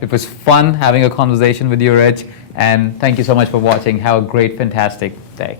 it was fun having a conversation with you, Rich. And thank you so much for watching. Have a great, fantastic day.